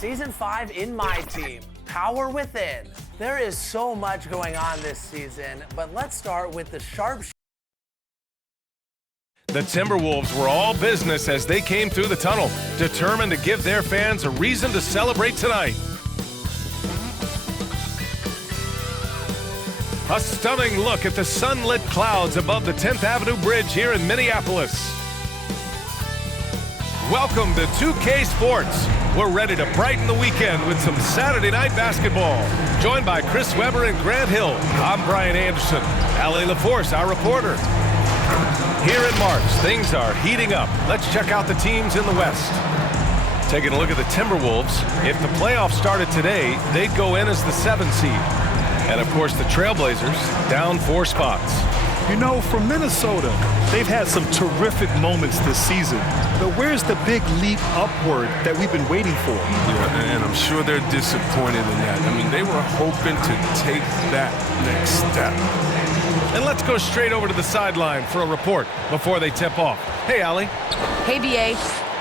Season 5 in my team, Power Within. There is so much going on this season, but let's start with the sharp. The Timberwolves were all business as they came through the tunnel, determined to give their fans a reason to celebrate tonight. A stunning look at the sunlit clouds above the 10th Avenue Bridge here in Minneapolis. Welcome to 2K Sports. We're ready to brighten the weekend with some Saturday night basketball. Joined by Chris Webber and Grant Hill, I'm Brian Anderson. Ali LaForce, our reporter. Here in March, things are heating up. Let's check out the teams in the West. Taking a look at the Timberwolves, if the playoffs started today, they'd go in as the 7th seed. And of course, the Trailblazers down 4 spots. You know, from Minnesota, they've had some terrific moments this season. But where's the big leap upward that we've been waiting for? Yeah, and I'm sure they're disappointed in that. I mean, they were hoping to take that next step. And let's go straight over to the sideline for a report before they tip off. Hey, Allie. Hey, BA.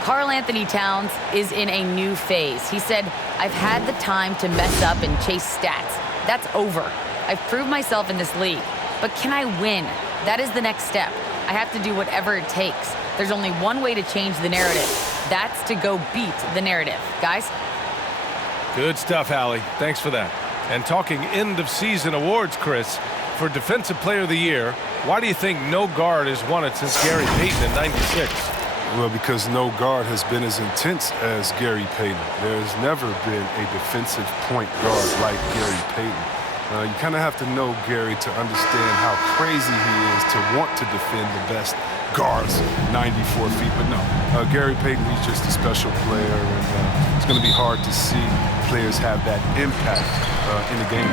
Karl-Anthony Towns is in a new phase. He said, I've had the time to mess up and chase stats. That's over. I've proved myself in this league. But can I win? That is the next step. I have to do whatever it takes. There's only one way to change the narrative. That's to go beat the narrative. Guys? Good stuff, Allie. Thanks for that. And talking end-of-season awards, Chris, for Defensive Player of the Year, why do you think no guard has won it since Gary Payton in '96? Well, because no guard has been as intense as Gary Payton. There's never been a defensive point guard like Gary Payton. You kind of have to know Gary to understand how crazy he is to want to defend the best guards 94 feet. But no, Gary Payton, he's just a special player, and it's going to be hard to see players have that impact in the game.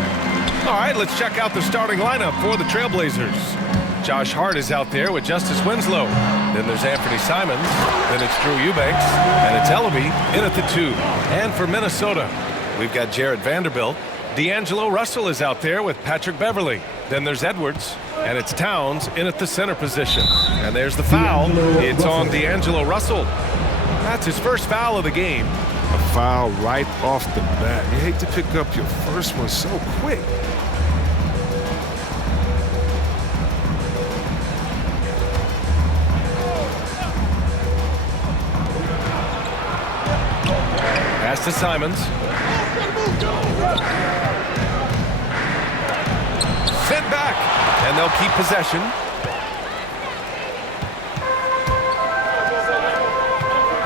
All right, let's check out the starting lineup for the Trailblazers. Josh Hart is out there with Justice Winslow. Then there's Anthony Simons. Then it's Drew Eubanks. And it's Ellaby in at the 2. And for Minnesota, we've got Jared Vanderbilt. D'Angelo Russell is out there with Patrick Beverly. Then there's Edwards, and it's Towns in at the center position. And there's the foul. It's on D'Angelo Russell. That's his first foul of the game. A foul right off the bat. You hate to pick up your first one so quick. Pass to Simons. Sent back, and they'll keep possession.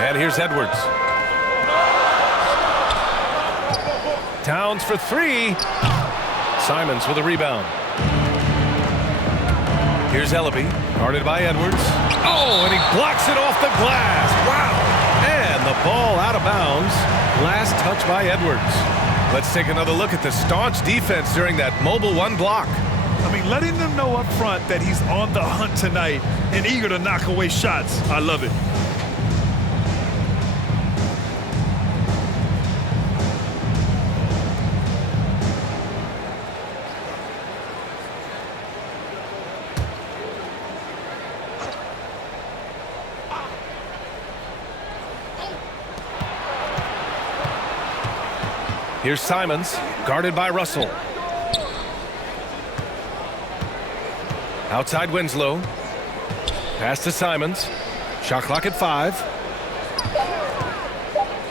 And here's Edwards. Towns for 3. Simons with a rebound. Here's Ellaby, guarded by Edwards. Oh, and he blocks it off the glass. Wow. And the ball out of bounds. Last touch by Edwards. Let's take another look at the staunch defense during that mobile 1 block. I mean, letting them know up front that he's on the hunt tonight and eager to knock away shots. I love it. Here's Simons, guarded by Russell. Outside Winslow. Pass to Simons. Shot clock at 5.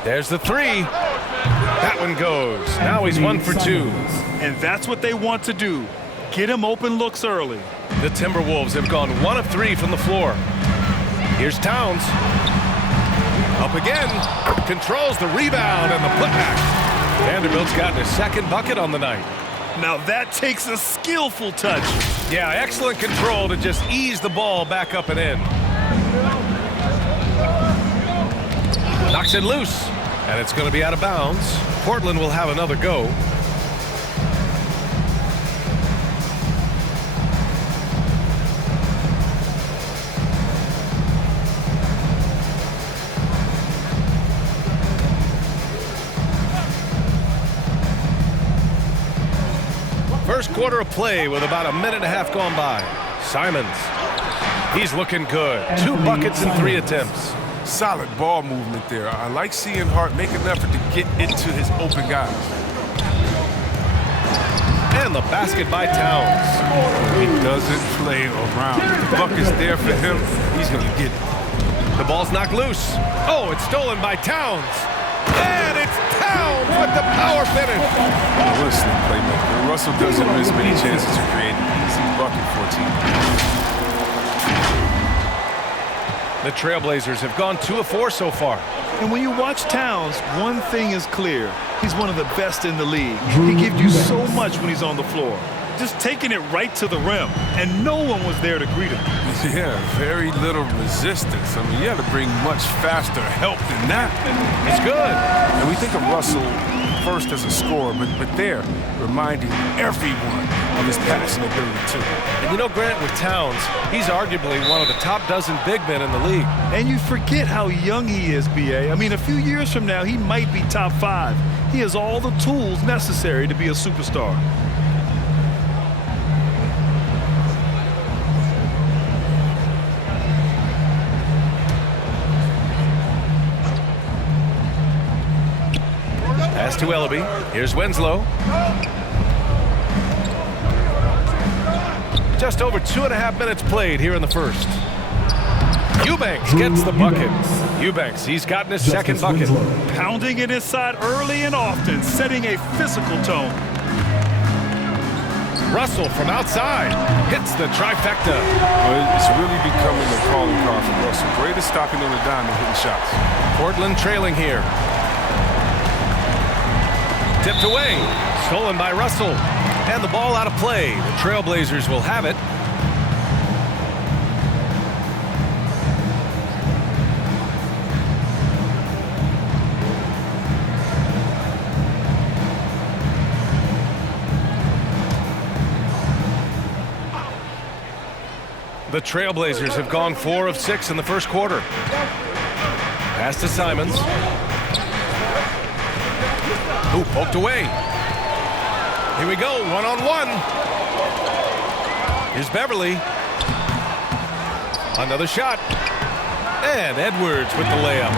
There's the 3. That one goes. Now he's 1 for 2. And that's what they want to do. Get him open looks early. The Timberwolves have gone 1 of 3 from the floor. Here's Towns. Up again. Controls the rebound and the putback. Vanderbilt's gotten his 2nd bucket on the night. Now that takes a skillful touch. Yeah, excellent control to just ease the ball back up and in. Knocks it loose, and it's going to be out of bounds. Portland will have another go. First quarter of play with about a minute and a half gone by. Simons. He's looking good. 2 buckets in 3 attempts. Solid ball movement there. I like seeing Hart make an effort to get into his open guys. And the basket by Towns. He doesn't play around. If the bucket's there for him, he's going to get it. The ball's knocked loose. Oh, it's stolen by Towns. And it's Towns with the power finish. What a slick playmaker. Russell doesn't miss many chances to create an easy bucket for a team. The Trailblazers have gone 2 of 4 so far. And when you watch Towns, one thing is clear. He's one of the best in the league. He gives you so much when he's on the floor. Just taking it right to the rim, and no one was there to greet him. Yeah, very little resistance. I mean, you had to bring much faster help than that. It's good. And we think of Russell first as a scorer, but there, reminding everyone of his passing ability too. And you know, Grant, with Towns, he's arguably one of the top dozen big men in the league. And you forget how young he is, B.A. I mean, a few years from now, he might be top 5. He has all the tools necessary to be a superstar. Pass to Ellaby. Here's Winslow. Just over 2.5 minutes played here in the first. Eubanks gets the bucket. Eubanks, he's gotten his second bucket. Pounding it inside early and often, setting a physical tone. Russell from outside hits the trifecta. Well, it's really becoming a calling card for Russell. Great at stopping on the dime and hitting shots. Portland trailing here. Tipped away, stolen by Russell, and the ball out of play. The Trailblazers will have it. The Trailblazers have gone 4 of 6 in the first quarter. Pass to Simons. Ooh, poked away. Here we go, 1-on-1. Here's Beverly. Another shot. And Edwards with the layup.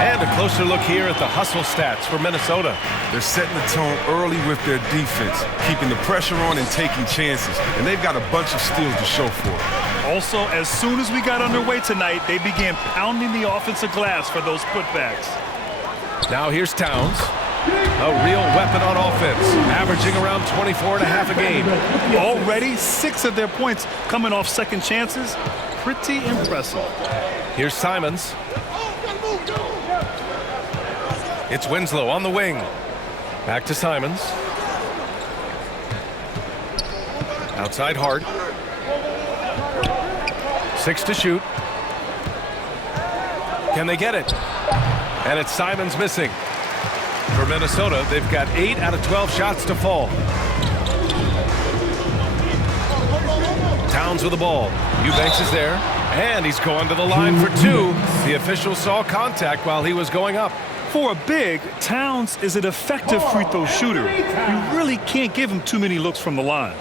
And a closer look here at the hustle stats for Minnesota. They're setting the tone early with their defense, keeping the pressure on and taking chances. And they've got a bunch of steals to show for it. Also, as soon as we got underway tonight, they began pounding the offensive glass for those putbacks. Now here's Towns. A real weapon on offense, averaging around 24.5 a game. Already 6 of their points coming off second chances. Pretty impressive. Here's Simons. It's Winslow on the wing. Back to Simons. Outside Hart. 6 to shoot. Can they get it? And it's Simons missing. For Minnesota, they've got 8 out of 12 shots to fall. Towns with the ball. Eubanks is there, and he's going to the line for 2. The official saw contact while he was going up. For a big, Towns is an effective free throw shooter. You really can't give him too many looks from the line.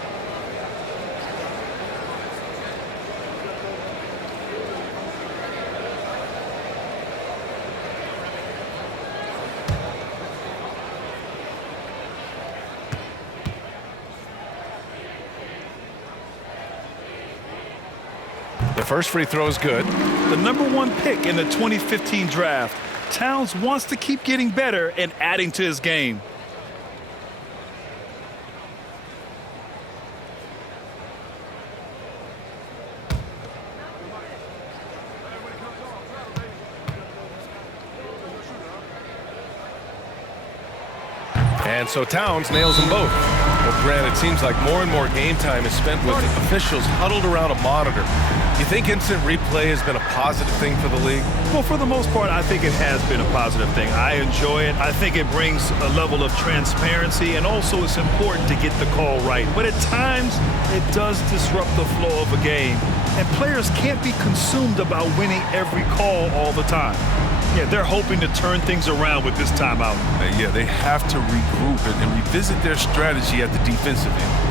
The first free throw is good. The #1 pick in the 2015 draft, Towns wants to keep getting better and adding to his game. And so Towns nails them both. Well, Grant, it seems like more and more game time is spent with officials huddled around a monitor. You think instant replay has been a positive thing for the league? Well, for the most part, I think it has been a positive thing. I enjoy it. I think it brings a level of transparency, and also it's important to get the call right. But at times, it does disrupt the flow of a game, and players can't be consumed about winning every call all the time. Yeah, they're hoping to turn things around with this timeout. Yeah, they have to regroup and revisit their strategy at the defensive end.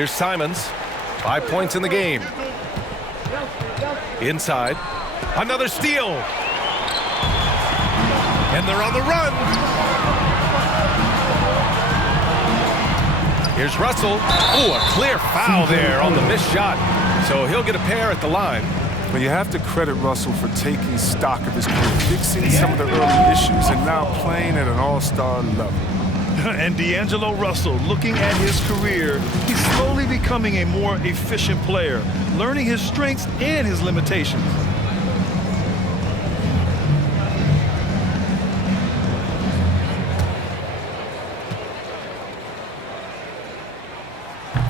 Here's Simons. 5 points in the game. Inside. Another steal. And they're on the run. Here's Russell. Oh, a clear foul there on the missed shot. So he'll get a pair at the line. But you have to credit Russell for taking stock of his career, fixing some of the early issues, and now playing at an all-star level. And D'Angelo Russell, looking at his career, he's slowly becoming a more efficient player, learning his strengths and his limitations.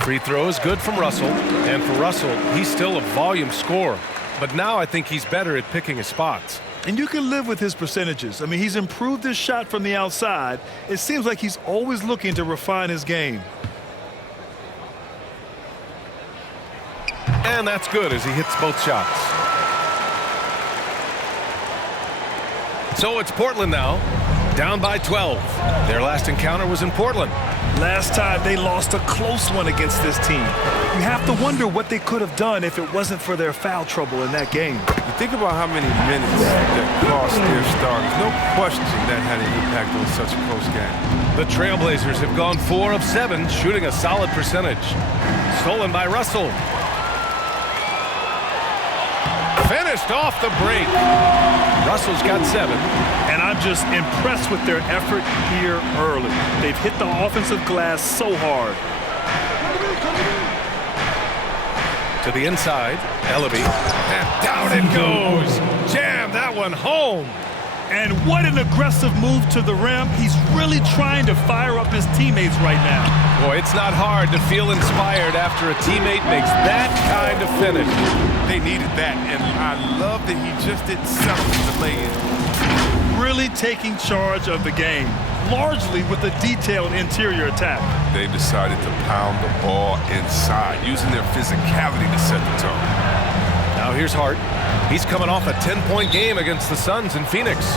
Free throw is good from Russell. And for Russell, he's still a volume scorer. But now I think he's better at picking his spots. And you can live with his percentages. I mean, he's improved his shot from the outside. It seems like he's always looking to refine his game. And that's good as he hits both shots. So it's Portland now, down by 12. Their last encounter was in Portland. Last time they lost a close one against this team. You have to wonder what they could have done if it wasn't for their foul trouble in that game. You think about how many minutes that cost their starters. No question that had an impact on such a close game. The Trailblazers have gone 4 of 7, shooting a solid percentage. Stolen by Russell. Finished off the break. Russell's got 7. And I'm just impressed with their effort here early. They've hit the offensive glass so hard. To the inside, Ellaby. And down it goes. Jam that one home. And what an aggressive move to the rim. He's really trying to fire up his teammates right now. Boy, it's not hard to feel inspired after a teammate makes that kind of finish. They needed that, and I love that he just didn't settle for the lay-in. Really taking charge of the game, largely with a detailed interior attack. They decided to pound the ball inside, using their physicality to set the tone. Now here's Hart. He's coming off a 10-point game against the Suns in Phoenix.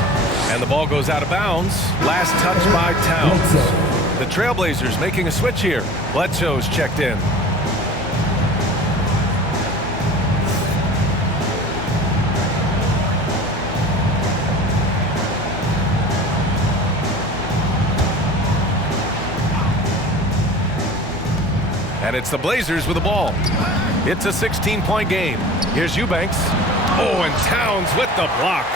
And the ball goes out of bounds. Last touch by Towns. The Trailblazers making a switch here. Bledsoe's checked in. And it's the Blazers with the ball. It's a 16-point game. Here's Eubanks. Oh, and Towns with the block.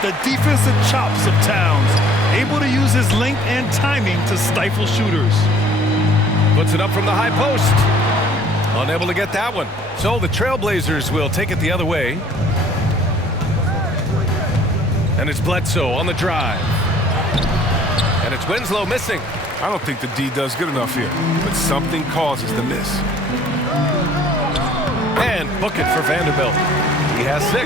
The defensive chops of Towns, able to use his length and timing to stifle shooters. Puts it up from the high post. Unable to get that one. So the Trailblazers will take it the other way. And it's Bledsoe on the drive. And it's Winslow missing. I don't think the D does good enough here, but something causes the miss. And book it for Vanderbilt. He has 6.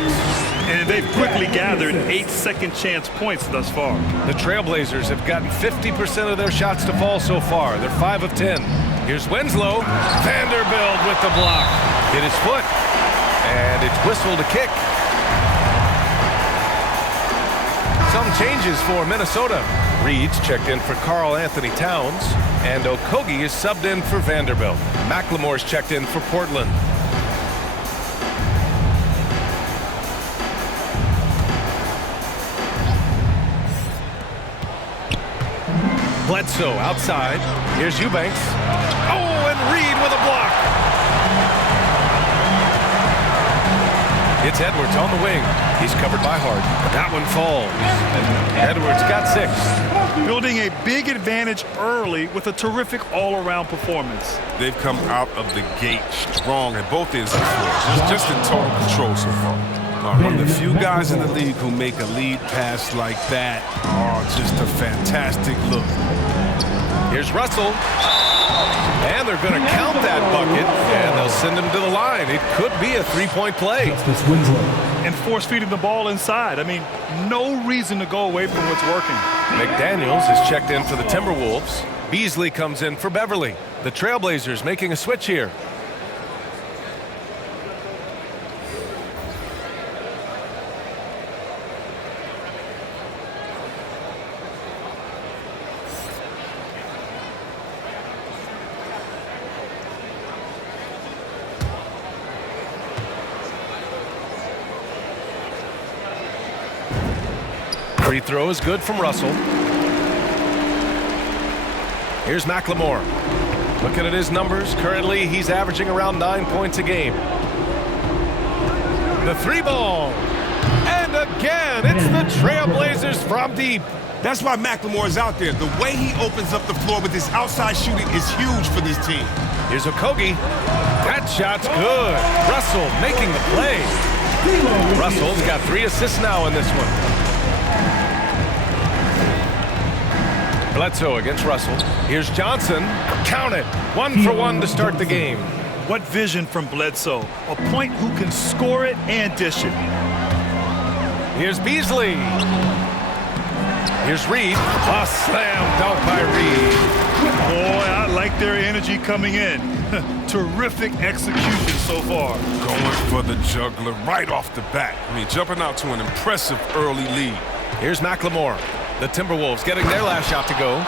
And they've quickly gathered 8 second-chance points thus far. The Trailblazers have gotten 50% of their shots to fall so far. They're 5 of 10. Here's Winslow. Vanderbilt with the block. Hit his foot. And it's whistled to kick. Some changes for Minnesota. Reed's checked in for Karl-Anthony Towns. And Okogie is subbed in for Vanderbilt. McLemore's checked in for Portland. Bledsoe outside. Here's Eubanks. Oh, and Reed with a block. It's Edwards on the wing. He's covered by Hart. That one falls. And Edwards got 6. Building a big advantage early with a terrific all-around performance. They've come out of the gate strong at both ends of the floor. Just in total control so far. One of the few guys in the league who make a lead pass like that. Oh, just a fantastic look. Here's Russell. And they're going to count that bucket, and they'll send him to the line. It could be a 3-point play. And force-feeding the ball inside. I mean, no reason to go away from what's working. McDaniels is checked in for the Timberwolves. Beasley comes in for Beverly. The Trailblazers making a switch here. Free throw is good from Russell. Here's McLemore. Looking at his numbers, currently he's averaging around 9 points a game. The three ball. And again, it's the Trailblazers from deep. That's why McLemore is out there. The way he opens up the floor with his outside shooting is huge for this team. Here's Okogie. That shot's good. Russell making the play. Russell's got 3 assists now in this one. Bledsoe against Russell. Here's Johnson. Count it. 1 for 1 to start the game. What vision from Bledsoe. A point who can score it and dish it. Here's Beasley. Here's Reed. A slam dunk by Reed. Boy, I like their energy coming in. Terrific execution so far. Going for the juggler right off the bat. I mean, jumping out to an impressive early lead. Here's McLemore. The Timberwolves getting their last shot to go.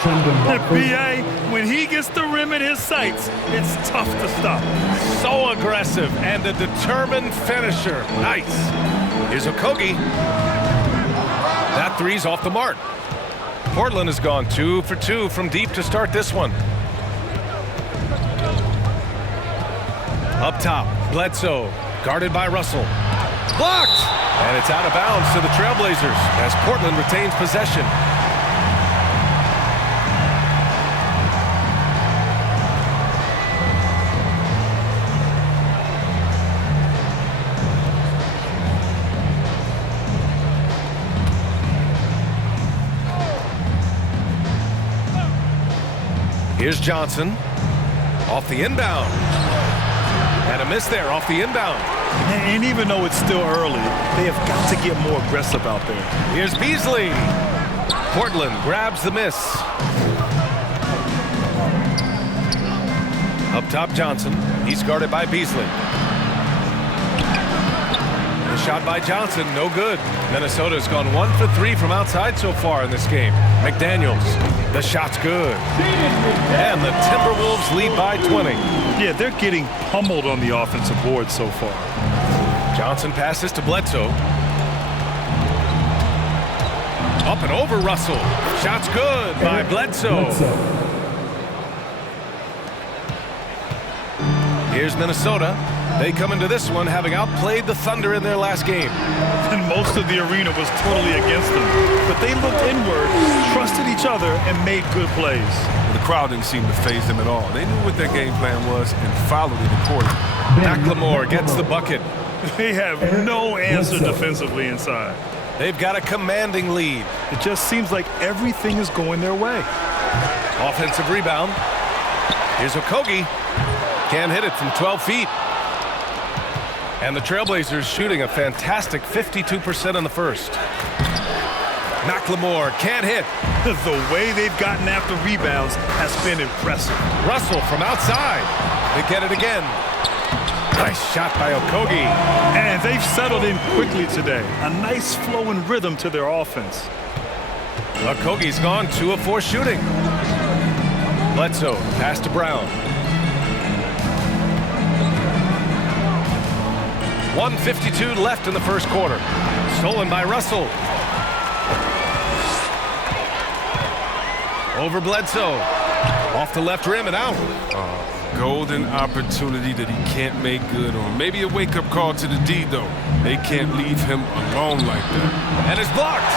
B.A., when he gets the rim in his sights, it's tough to stop. So aggressive and a determined finisher. Nice. Here's Okogie. That three's off the mark. Portland has gone 2 for 2 from deep to start this one. Up top, Bledsoe, guarded by Russell. Blocked! And it's out of bounds to the Trailblazers as Portland retains possession. Here's Johnson. Off the inbound. And a miss there off the inbound. And even though it's still early, they have got to get more aggressive out there. Here's Beasley. Portland grabs the miss. Up top, Johnson. He's guarded by Beasley. The shot by Johnson, no good. Minnesota's gone 1 for 3 from outside so far in this game. McDaniels, the shot's good. And the Timberwolves lead by 20. Yeah, they're getting pummeled on the offensive board so far. Johnson passes to Bledsoe. Up and over Russell. Shot's good by Bledsoe. Here's Minnesota. They come into this one having outplayed the Thunder in their last game. And most of the arena was totally against them. But they looked inward, trusted each other, and made good plays. The crowd didn't seem to faze them at all. They knew what their game plan was and followed it accordingly. McLemore gets the bucket. They have no answer defensively inside. They've got a commanding lead. It just seems like everything is going their way. Offensive rebound. Here's Okogie. Can't hit it from 12 feet. And the Trailblazers shooting a fantastic 52% in the first. McLemore can't hit. The way they've gotten after rebounds has been impressive. Russell from outside. They get it again. Nice shot by Okogie. And they've settled in quickly today. A nice flow and rhythm to their offense. Okogie's gone 2 of 4 shooting. Bledsoe pass to Brown. 1:52 left in the first quarter. Stolen by Russell. Over Bledsoe. Off the left rim and out. Golden opportunity that he can't make good on. Maybe a wake-up call to the D, though. They can't leave him alone like that. And it's blocked.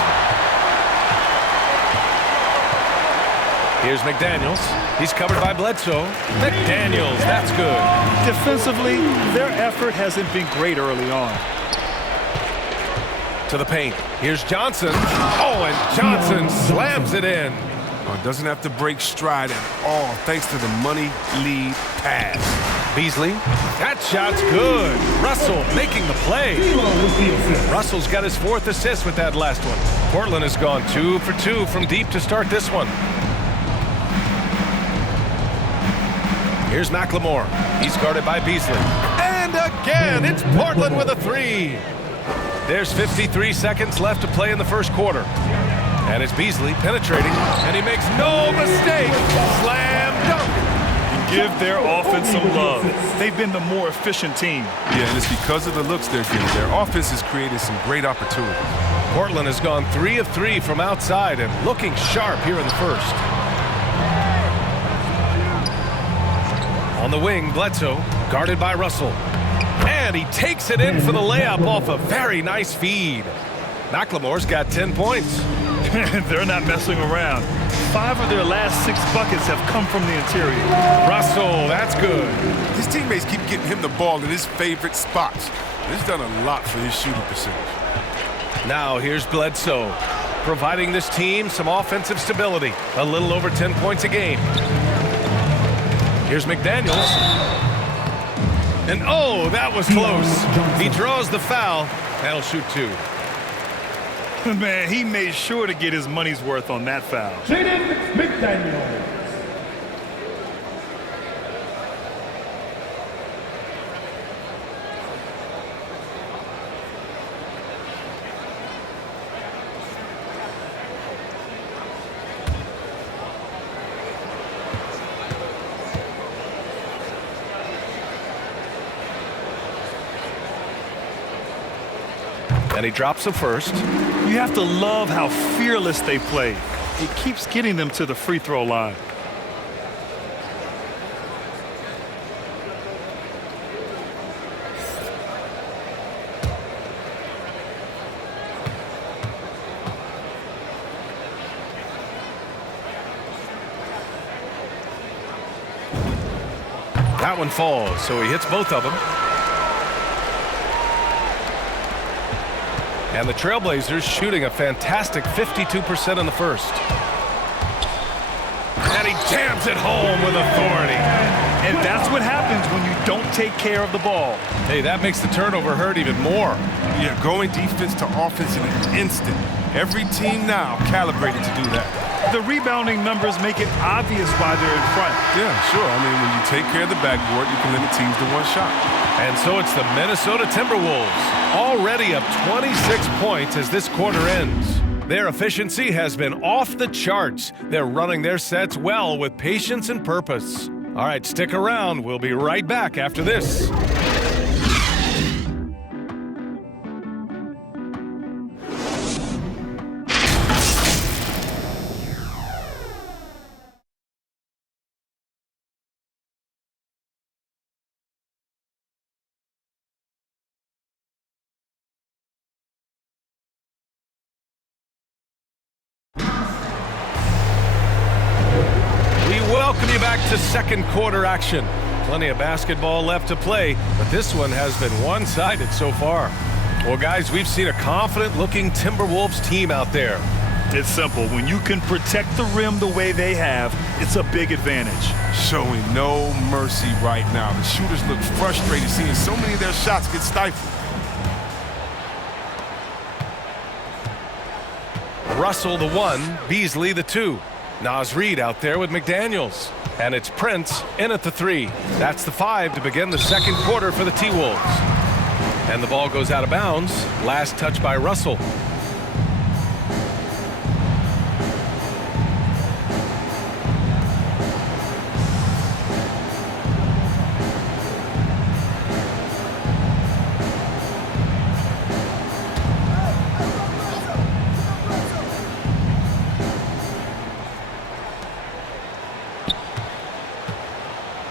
Here's McDaniels. He's covered by Bledsoe. McDaniels, that's good. Defensively, their effort hasn't been great early on. To the paint. Here's Johnson. Oh, and Johnson slams it in. Doesn't have to break stride at all thanks to the money lead pass. Beasley. That shot's good. Russell making the play. Russell's got his 4th assist with that last one. Portland has gone 2 for 2 from deep to start this one. Here's McLemore. He's guarded by Beasley. And again, it's Portland with a 3. There's 53 seconds left to play in the first quarter. And it's Beasley penetrating, and he makes no mistake. Slam dunk. Give their offense some love. They've been the more efficient team. Yeah, and it's because of the looks they're getting. Their offense has created some great opportunities. Portland has gone 3 of 3 from outside and looking sharp here in the first. On the wing, Bledsoe, guarded by Russell. And he takes it in for the layup off a very nice feed. McLemore's got 10 points. They're not messing around. 5 of their last 6 buckets have come from the interior. Russell, that's good. His teammates keep getting him the ball in his favorite spots. He's done a lot for his shooting percentage. Now here's Bledsoe, providing this team some offensive stability. A little over 10 points a game. Here's McDaniels. And oh, that was close. He draws the foul. That'll shoot 2. Man, he made sure to get his money's worth on that foul. McDaniel. And he drops the first. You have to love how fearless they play. It keeps getting them to the free throw line. That one falls, so he hits both of them. And the Trailblazers shooting a fantastic 52% in the first. And he jams it home with authority. And that's what happens when you don't take care of the ball. Hey, that makes the turnover hurt even more. Yeah, going defense to offense in an instant. Every team now calibrated to do that. The rebounding numbers make it obvious why they're in front. Yeah, sure. I mean, when you take care of the backboard, you can limit teams to one shot. And so it's the Minnesota Timberwolves, already up 26 points as this quarter ends. Their efficiency has been off the charts. They're running their sets well with patience and purpose. All right, stick around. We'll be right back after this. Welcome you back to second quarter action. Plenty of basketball left to play, but this one has been one-sided so far. Well, guys, we've seen a confident-looking Timberwolves team out there. It's simple. When you can protect the rim the way they have, it's a big advantage. Showing no mercy right now. The shooters look frustrated seeing so many of their shots get stifled. Russell the 1, Beasley the 2. Naz Reid out there with McDaniels. And it's Prince in at the 3. That's the 5 to begin the second quarter for the T-Wolves. And the ball goes out of bounds. Last touch by Russell.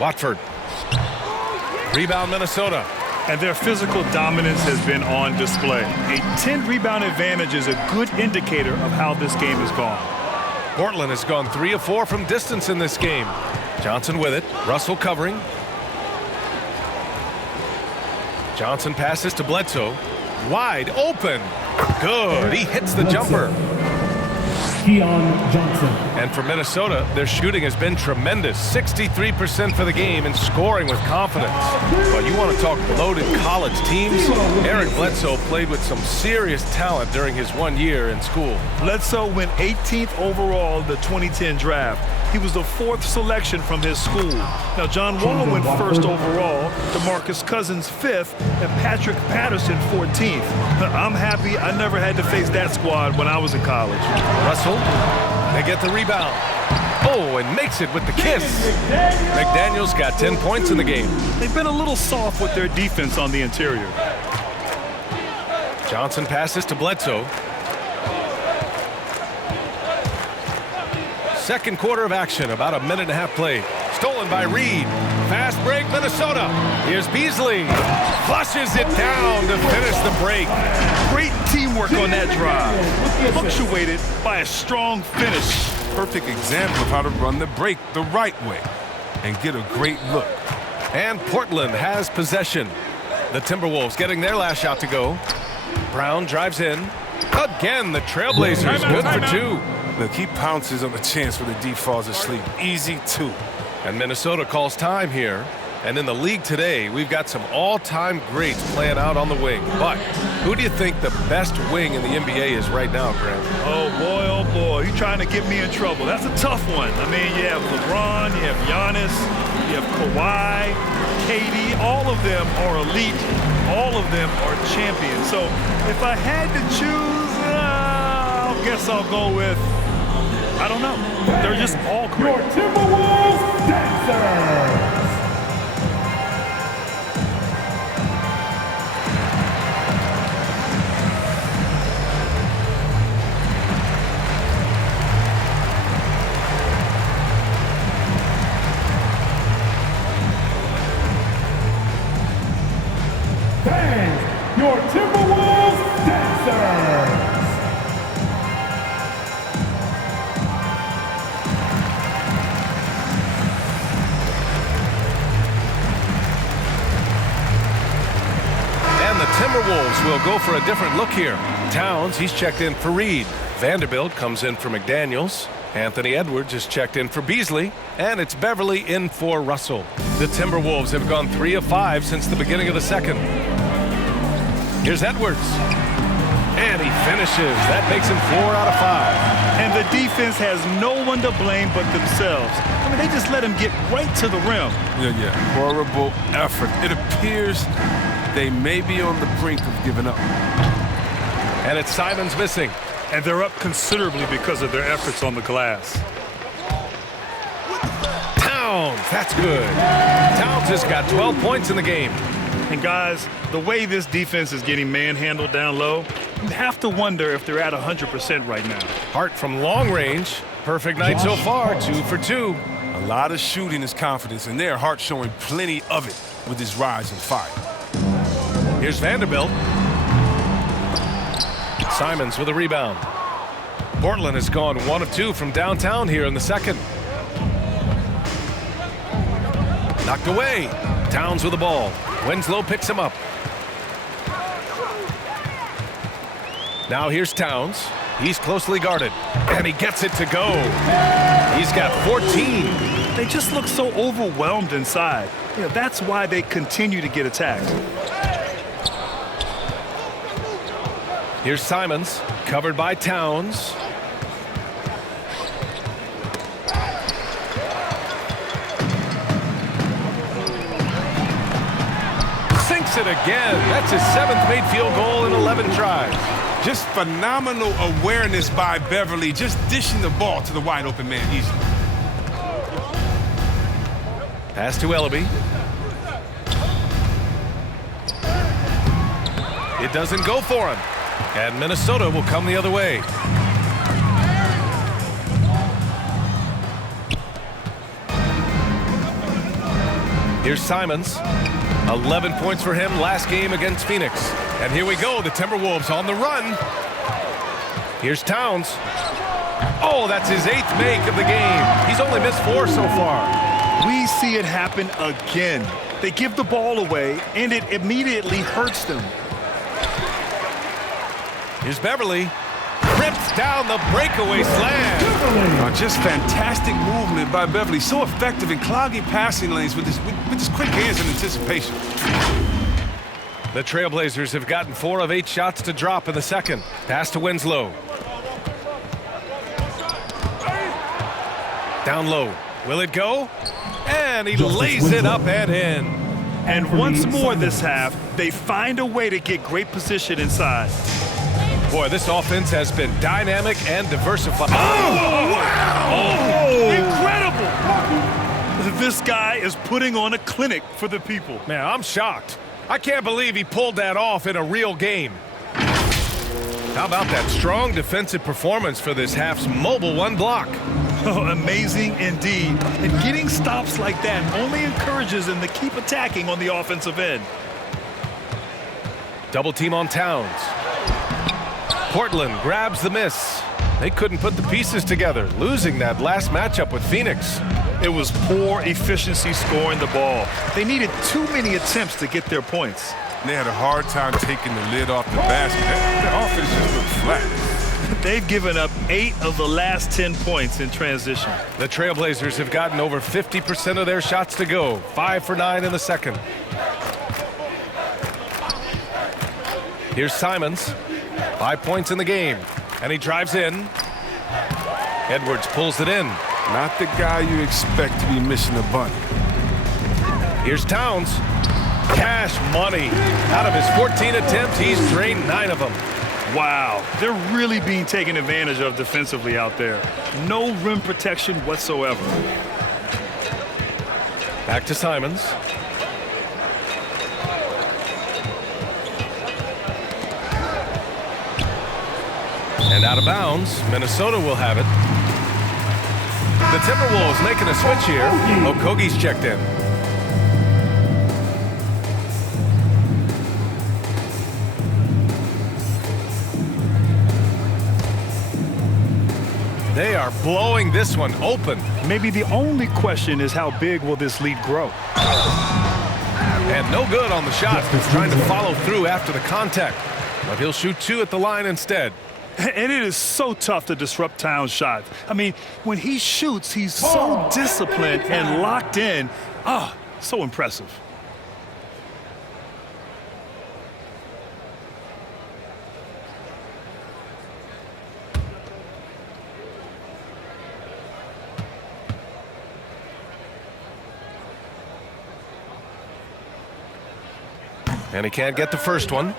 Watford. Rebound Minnesota. And their physical dominance has been on display. A 10-rebound advantage is a good indicator of how this game has gone. Portland has gone 3 of 4 from distance in this game. Johnson with it. Russell covering. Johnson passes to Bledsoe. Wide open. Good. He hits the jumper. Johnson. And for Minnesota, their shooting has been tremendous. 63% for the game and scoring with confidence. But you want to talk loaded college teams? Eric Bledsoe played with some serious talent during his 1 year in school. Bledsoe went 18th overall in the 2010 draft. He was the 4th selection from his school. Now, John Wall went 1st overall, DeMarcus Cousins 5th, and Patrick Patterson 14th. I'm happy I never had to face that squad when I was in college. Russell, they get the rebound. Oh, and makes it with the kiss. McDaniels got 10 points in the game. They've been a little soft with their defense on the interior. Johnson passes to Bledsoe. Second quarter of action, about a minute and a half played. Stolen by Reed. Fast break, Minnesota. Here's Beasley. Flushes it down to finish the break. Great teamwork on that drive. Punctuated by a strong finish. Perfect example of how to run the break the right way and get a great look. And Portland has possession. The Timberwolves getting their last shot to go. Brown drives in. Again, the Trailblazers good for two. Look, he pounces on the chance where the D falls asleep. Easy two. And Minnesota calls time here. And in the league today, we've got some all-time greats playing out on the wing. But who do you think the best wing in the NBA is right now, Graham? Oh boy, you're trying to get me in trouble. That's a tough one. I mean, you have LeBron, you have Giannis, you have Kawhi, KD. All of them are elite. All of them are champions. So if I had to choose, I guess I'll go with, I don't know. They're just all great. Your Timberwolves dancers. Your Timberwolves dancers. And the Timberwolves will go for a different look here. Towns, he's checked in for Reed. Vanderbilt comes in for McDaniels. Anthony Edwards is checked in for Beasley. And it's Beverly in for Russell. The Timberwolves have gone 3 of 5 since the beginning of the second. Here's Edwards. And he finishes. That makes him 4 out of 5. And the defense has no one to blame but themselves. I mean, they just let him get right to the rim. Yeah. Horrible effort. It appears they may be on the brink of giving up. And it's Simons missing. And they're up considerably because of their efforts on the glass. Towns, that's good. Towns has got 12 points in the game. And guys, the way this defense is getting manhandled down low, you have to wonder if they're at 100% right now. Hart from long range. Perfect night so far, 2 for 2. A lot of shooting is confidence, and there Hart showing plenty of it with his rise and fire. Here's Vanderbilt. Simons with a rebound. Portland has gone 1 of 2 from downtown here in the second. Knocked away. Towns with the ball. Winslow picks him up. Now here's Towns. He's closely guarded. And he gets it to go. He's got 14. They just look so overwhelmed inside. You know, that's why they continue to get attacked. Here's Simons, covered by Towns. Sinks it again. That's his 7th made field goal in 11 tries. Just phenomenal awareness by Beverly, just dishing the ball to the wide open man easily. Pass to Ellaby. It doesn't go for him. And Minnesota will come the other way. Here's Simons. 11 points for him last game against Phoenix. And here we go, the Timberwolves on the run. Here's Towns. Oh, that's his 8th make of the game. He's only missed 4 so far. We see it happen again. They give the ball away, and it immediately hurts them. Here's Beverly. Rips down the breakaway slam. Just fantastic movement by Beverly. So effective in clogging passing lanes with his quick hands and anticipation. The Trailblazers have gotten 4 of 8 shots to drop in the second. Pass to Winslow. Down low. Will it go? And he lays it up and in. And once more this half, they find a way to get great position inside. Boy, this offense has been dynamic and diversified. Oh, wow! Oh, incredible! This guy is putting on a clinic for the people. Man, I'm shocked. I can't believe he pulled that off in a real game. How about that strong defensive performance for this half's mobile 1 block? Oh, amazing indeed. And getting stops like that only encourages them to keep attacking on the offensive end. Double team on Towns. Portland grabs the miss. They couldn't put the pieces together, losing that last matchup with Phoenix. It was poor efficiency scoring the ball. They needed too many attempts to get their points. They had a hard time taking the lid off the basket. The offense just looked flat. They've given up 8 of the last 10 points in transition. The Trailblazers have gotten over 50% of their shots to go. 5 for 9 in the second. Here's Simons. 5 points in the game. And he drives in. Edwards pulls it in. Not the guy you expect to be missing a bunny. Here's Towns. Cash money. Out of his 14 attempts, he's drained 9 of them. Wow, they're really being taken advantage of defensively out there. No rim protection whatsoever. Back to Simons. And out of bounds, Minnesota will have it. The Timberwolves making a switch here. Okogie's checked in. They are blowing this one open. Maybe the only question is how big will this lead grow? And no good on the shot. He's trying to follow through after the contact. But he'll shoot 2 at the line instead. And it is so tough to disrupt Towns' shots. I mean, when he shoots, he's so disciplined and locked in. Ah, so impressive. And he can't get the first one.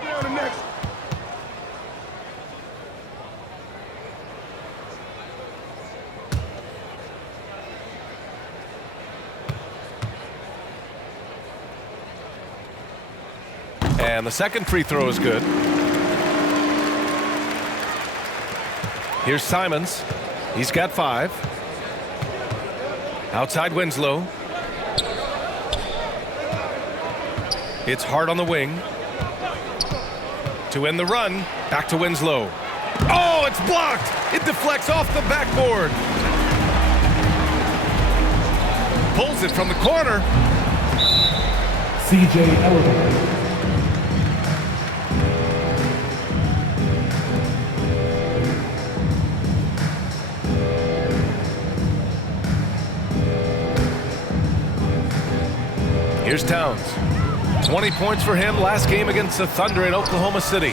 And the second free throw is good. Here's Simons. He's got 5. Outside Winslow. It's Hart on the wing. To end the run, back to Winslow. Oh, it's blocked! It deflects off the backboard. Pulls it from the corner. C.J. Elliott. Here's Towns. 20 points for him last game against the Thunder in Oklahoma City.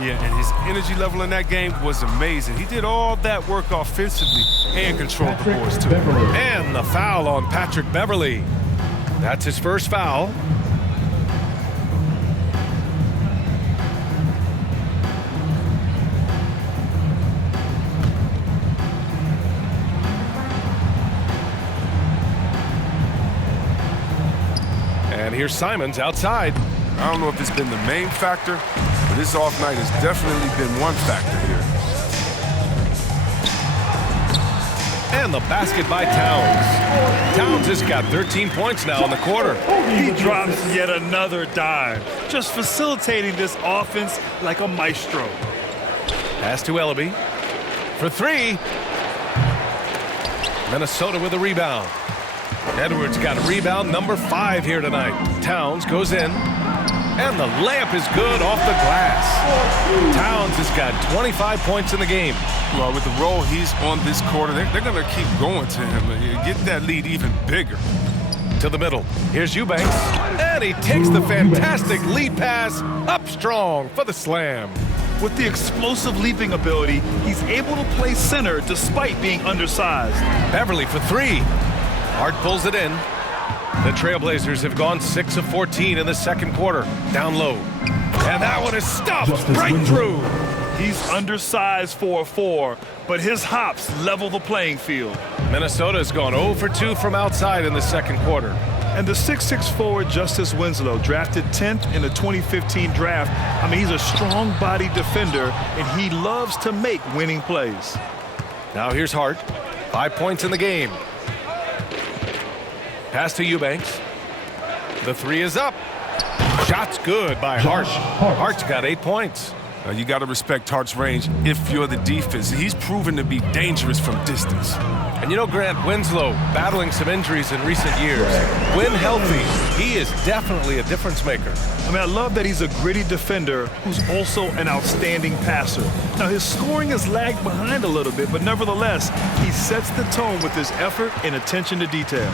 Yeah, and his energy level in that game was amazing. He did all that work offensively and controlled the boards, too. And the foul on Patrick Beverley. That's his first foul. And here's Simons outside. I don't know if it's been the main factor, but this off night has definitely been one factor here. And the basket by Towns. Towns has got 13 points now in the quarter. He drops yet another dime, just facilitating this offense like a maestro. Pass to Ellaby. For 3. Minnesota with a rebound. Edwards got a rebound number 5 here tonight. Towns goes in. And the layup is good off the glass. Towns has got 25 points in the game. Well, with the role he's on this quarter, they're going to keep going to him and get that lead even bigger. To the middle. Here's Eubanks. And he takes the fantastic lead pass up strong for the slam. With the explosive leaping ability, he's able to play center despite being undersized. Beverley for 3. Hart pulls it in. The Trailblazers have gone 6 of 14 in the second quarter. Down low. And that one is stuffed right through. He's undersized for a 4, but his hops level the playing field. Minnesota has gone 0 for 2 from outside in the second quarter. And the 6'6" forward Justice Winslow, drafted 10th in the 2015 draft. I mean, he's a strong body defender, and he loves to make winning plays. Now here's Hart. 5 points in the game. Pass to Eubanks. The three is up. Shot's good by Hart. Hart's got 8 points. You got to respect Hart's range if you're the defense. He's proven to be dangerous from distance. And you know, Grant, Winslow battling some injuries in recent years. When healthy, he is definitely a difference maker. I mean, I love that he's a gritty defender who's also an outstanding passer. Now, his scoring has lagged behind a little bit, but nevertheless, he sets the tone with his effort and attention to detail.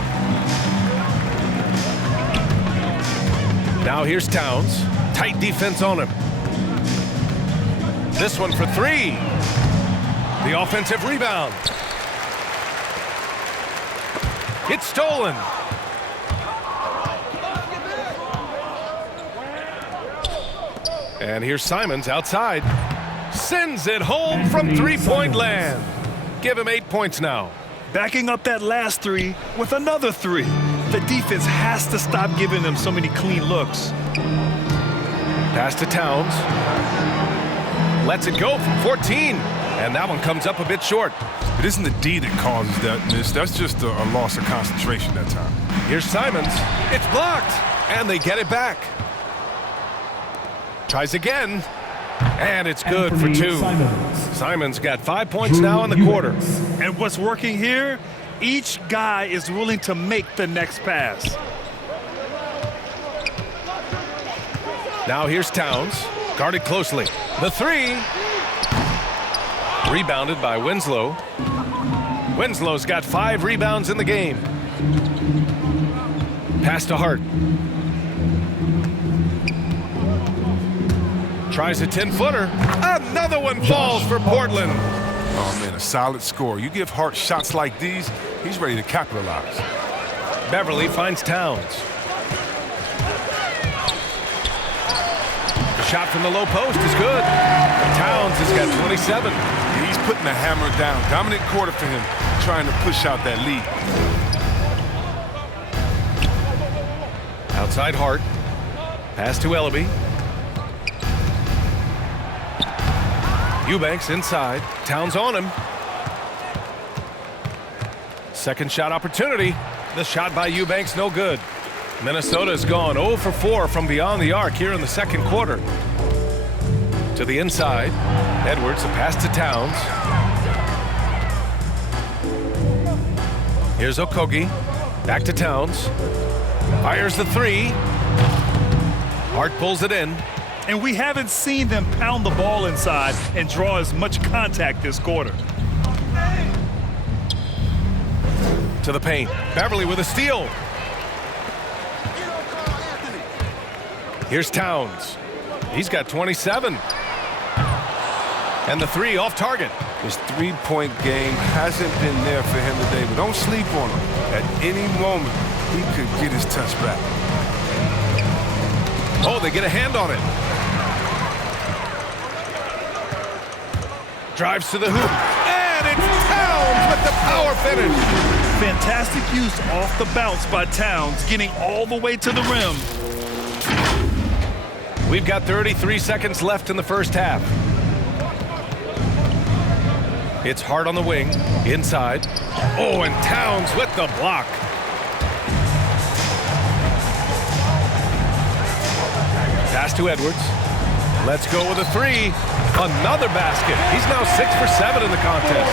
Now here's Towns. Tight defense on him. This one for three. The offensive rebound. It's stolen. And here's Simons outside. Sends it home from three-point land. Give him 8 points now. Backing up that last three with another three. The defense has to stop giving them so many clean looks. Pass to Towns. Lets it go from 14. And that one comes up a bit short. It isn't the D that causes that miss. That's just a loss of concentration that time. Here's Simons. It's blocked. And they get it back. Tries again. And it's good for two. Simons got 5 points now in the quarter. And what's working here? Each guy is willing to make the next pass. Now here's Towns. Guarded closely. The three. Rebounded by Winslow. Winslow's got 5 rebounds in the game. Pass to Hart. Tries a 10-footer. Another one falls for Portland. Oh, man, a solid score. You give Hart shots like these, he's ready to capitalize. Beverly finds Towns. The shot from the low post is good. Towns has got 27. He's putting the hammer down. Dominant quarter for him, trying to push out that lead. Outside Hart. Pass to Ellaby. Eubanks inside. Towns on him. Second shot opportunity. The shot by Eubanks, no good. Minnesota's gone 0 for 4 from beyond the arc here in the second quarter. To the inside. Edwards, a pass to Towns. Here's Okogie. Back to Towns. Fires the three. Hart pulls it in. And we haven't seen them pound the ball inside and draw as much contact this quarter. To the paint. Beverly with a steal. Here's Towns. He's got 27. And the three off target. His three-point game hasn't been there for him today, but don't sleep on him. At any moment, he could get his touch back. Oh, they get a hand on it. Drives to the hoop. And it's Towns with the power finish. Fantastic use off the bounce by Towns, getting all the way to the rim. We've got 33 seconds left in the first half. It's Hart on the wing, inside. Oh, and Towns with the block. Pass to Edwards. Let's go with a three. Another basket. He's now 6 for 7 in the contest.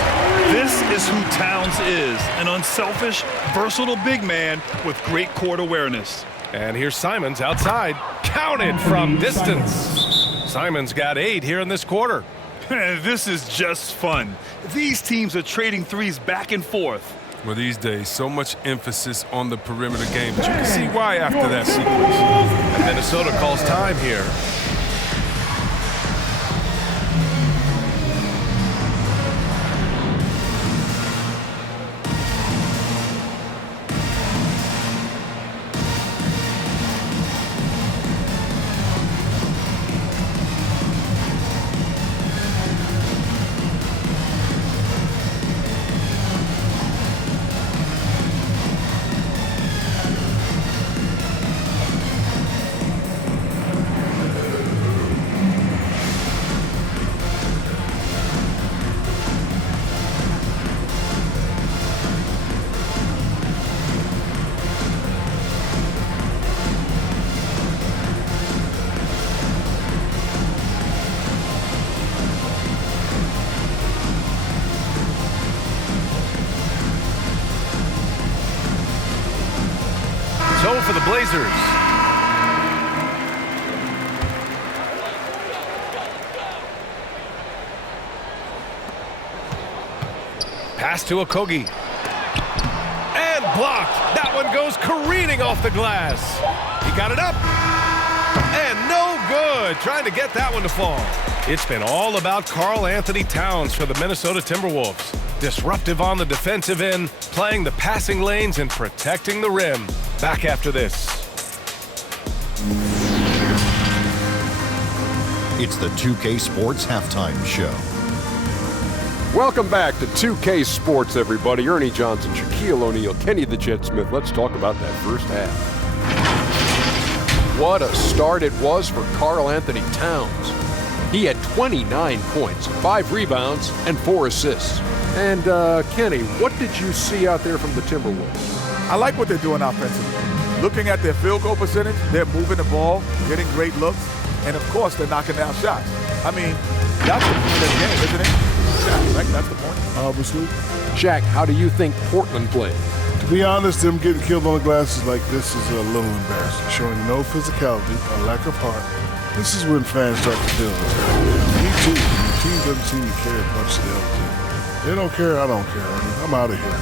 This is who Towns is, an unselfish, versatile big man with great court awareness. And here's Simons outside. Counted from distance. Simons got 8 here in this quarter. This is just fun. These teams are trading threes back and forth. Well, these days, so much emphasis on the perimeter game, but you can see why after that sequence. And Minnesota calls time here. for the Blazers. Pass to Okogie. And blocked. That one goes careening off the glass. He got it up. And no good. Trying to get that one to fall. It's been all about Karl-Anthony Towns for the Minnesota Timberwolves. Disruptive on the defensive end, playing the passing lanes and protecting the rim. Back after this. It's the 2K Sports Halftime Show. Welcome back to 2K Sports, everybody. Ernie Johnson, Shaquille O'Neal, Kenny the Jet Smith. Let's talk about that first half. What a start it was for Karl-Anthony Towns. He had 29 points, 5 rebounds, and 4 assists. And, Kenny, what did you see out there from the Timberwolves? I like what they're doing offensively. Looking at their field goal percentage, they're moving the ball, getting great looks, and, of course, they're knocking down shots. I mean, that's the point of the game, isn't it? Yeah, right? That's the point. Obviously. Shaq, how do you think Portland played? To be honest, them getting killed on the glasses like this is a little embarrassing. Showing no physicality, a lack of heart. This is when fans start to feel this. Me too. The team doesn't seem to care as much as the other team. They don't care, I don't care. I'm out of here.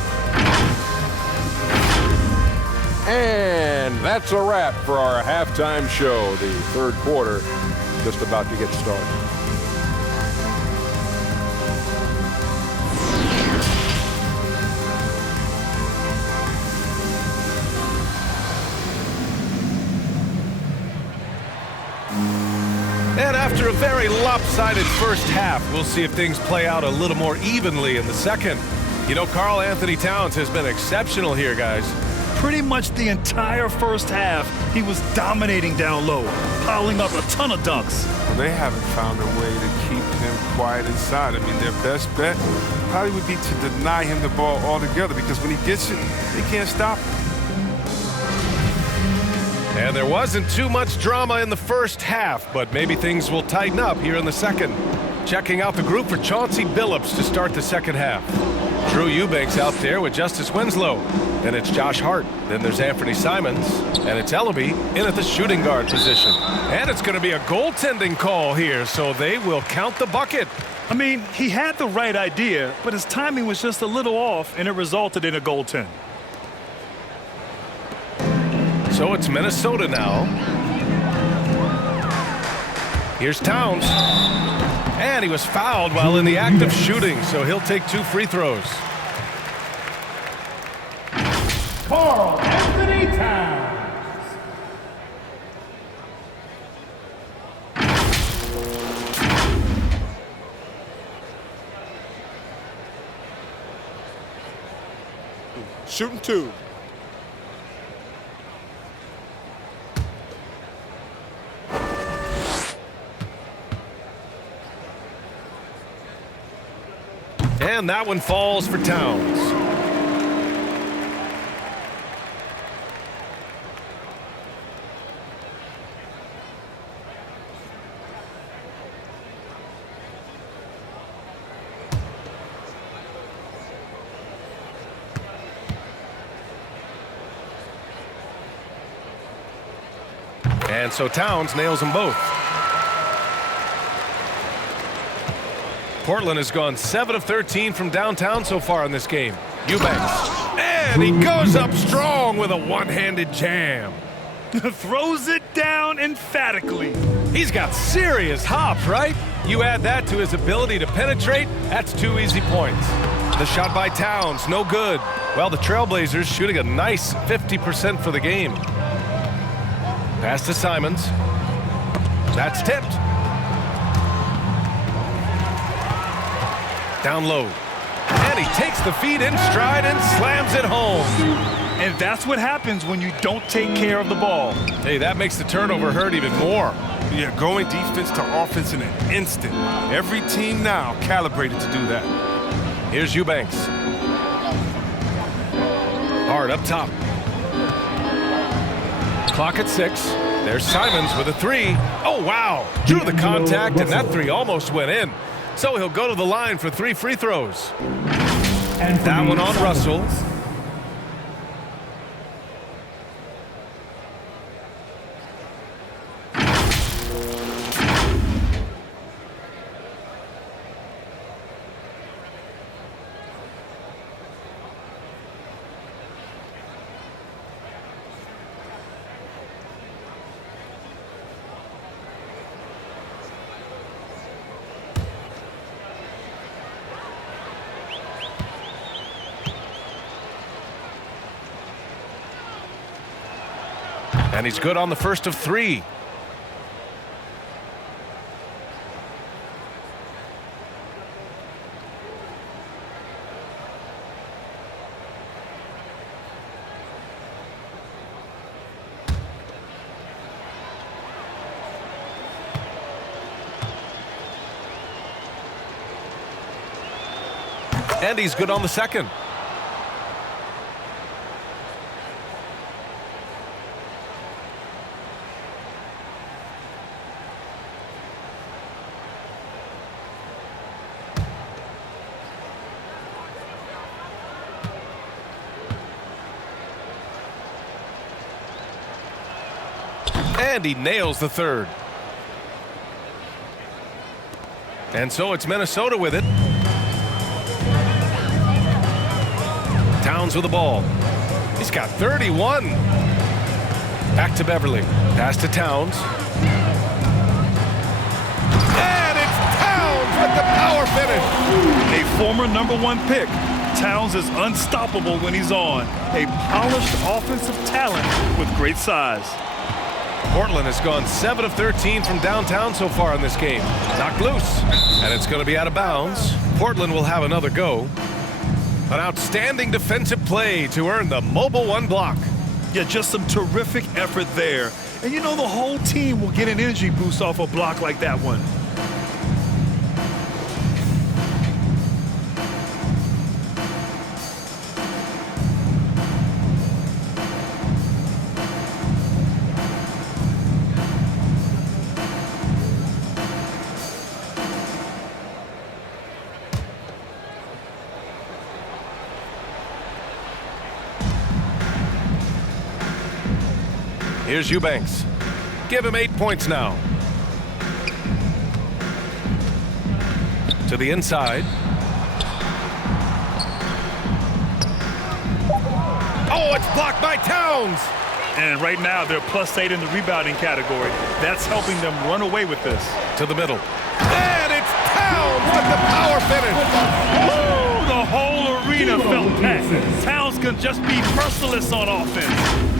And that's a wrap for our halftime show. The third quarter just about to get started. And after a very lopsided first half, we'll see if things play out a little more evenly in the second. You know, Karl-Anthony Towns has been exceptional here, guys. Pretty much the entire first half, he was dominating down low, piling up a ton of dunks. Well, they haven't found a way to keep him quiet inside. I mean, their best bet probably would be to deny him the ball altogether, because when he gets it, they can't stop him. And there wasn't too much drama in the first half, but maybe things will tighten up here in the second. Checking out the group for Chauncey Billups to start the second half. Drew Eubanks out there with Justice Winslow. Then it's Josh Hart. Then there's Anthony Simons. And it's Ellaby in at the shooting guard position. And it's going to be a goaltending call here, so they will count the bucket. I mean, he had the right idea, but his timing was just a little off, and it resulted in a goaltend. So it's Minnesota now. Here's Towns. And he was fouled while in the act of shooting, so he'll take 2 free throws. Karl-Anthony Towns. Shooting 2. And that one falls for Towns. And so Towns nails them both. Portland has gone 7 of 13 from downtown so far in this game. Eubanks. And he goes up strong with a one-handed jam. Throws it down emphatically. He's got serious hops, right? You add that to his ability to penetrate, that's 2 easy points. The shot by Towns, no good. Well, the Trailblazers shooting a nice 50% for the game. Pass to Simons. That's tipped. Down low. And he takes the feed in stride and slams it home. And that's what happens when you don't take care of the ball. Hey, that makes the turnover hurt even more. Yeah, going defense to offense in an instant. Every team now calibrated to do that. Here's Eubanks. Hard up top. Clock at 6. There's Simons with a 3. Oh, wow. Drew the contact, and that 3 almost went in. So he'll go to the line for 3 free throws. And that one on Russell. And he's good on the first of 3. And he's good on the second. And he nails the third. And so it's Minnesota with it. Towns with the ball. He's got 31. Back to Beverly. Pass to Towns. And it's Towns with the power finish. A former #1 pick. Towns is unstoppable when he's on. A polished offensive talent with great size. Portland has gone 7 of 13 from downtown so far in this game. Knocked loose. And it's going to be out of bounds. Portland will have another go. An outstanding defensive play to earn the mobile 1 block. Yeah, just some terrific effort there. And you know the whole team will get an energy boost off a block like that one. Here's Eubanks. Give him 8 points now. To the inside. Oh, it's blocked by Towns. And right now they're +8 in the rebounding category. That's helping them run away with this. To the middle. And it's Towns with the power finish. Woo! The whole arena felt packed. Towns can just be merciless on offense.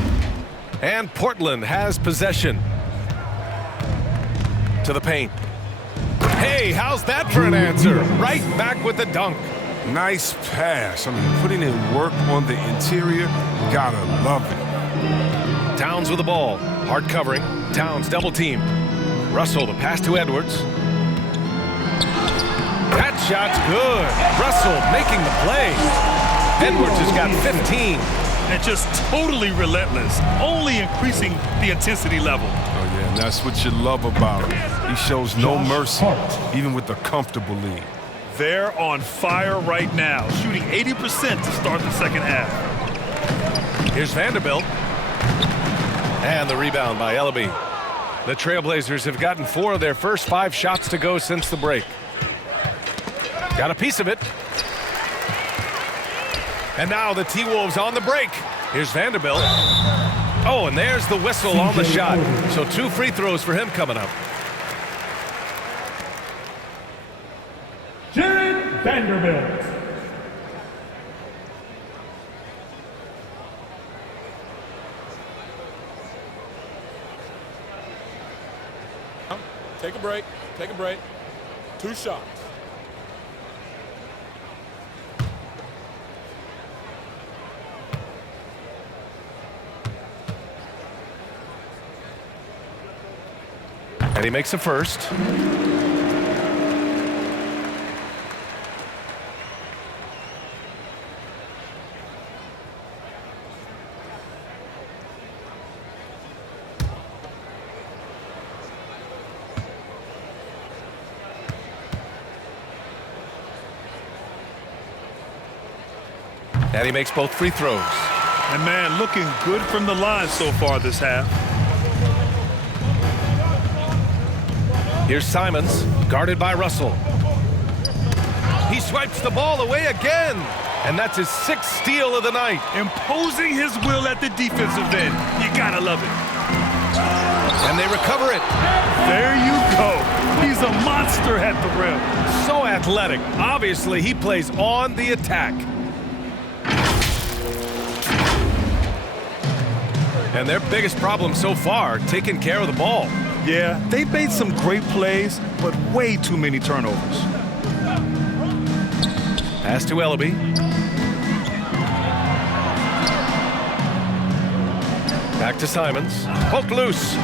And Portland has possession. To the paint. Hey, how's that for an answer? Right back with the dunk. Nice pass. I mean, putting in work on the interior, gotta love it. Towns with the ball. Hard covering. Towns double team. Russell, the pass to Edwards. That shot's good. Russell making the play. Edwards has got 15. And just totally relentless, only increasing the intensity level. Oh, yeah, and that's what you love about him. He shows no mercy, even with a comfortable lead. They're on fire right now, shooting 80% to start the second half. Here's Vanderbilt. And the rebound by Ellaby. The Trailblazers have gotten 4 of their first 5 shots to go since the break. Got a piece of it. And now the T-Wolves on the break. Here's Vanderbilt. Oh, and there's the whistle on the shot. So 2 free throws for him coming up. Jared Vanderbilt. Take a break. Take a break. 2 shots. And he makes a first. And he makes both free throws. And man, looking good from the line so far this half. Here's Simons, guarded by Russell. He swipes the ball away again. And that's his 6th steal of the night. Imposing his will at the defensive end. You gotta love it. And they recover it. There you go. He's a monster at the rim. So athletic. Obviously, he plays on the attack. And their biggest problem so far, taking care of the ball. Yeah, they've made some great plays, but way too many turnovers. Pass to Ellaby. Back to Simons. Poked loose.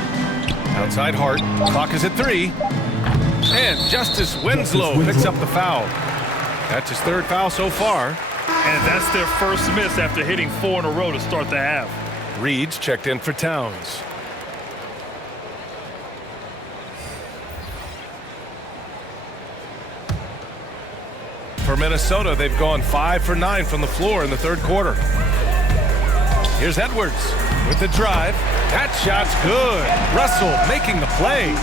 Outside Hart. Clock is at 3. And Justice Winslow picks up the foul. That's his 3rd foul so far. And that's their first miss after hitting 4 in a row to start the half. Reed's checked in for Towns. For Minnesota, they've gone 5 for 9 from the floor in the 3rd quarter. Here's Edwards with the drive. That shot's good. Russell making the play.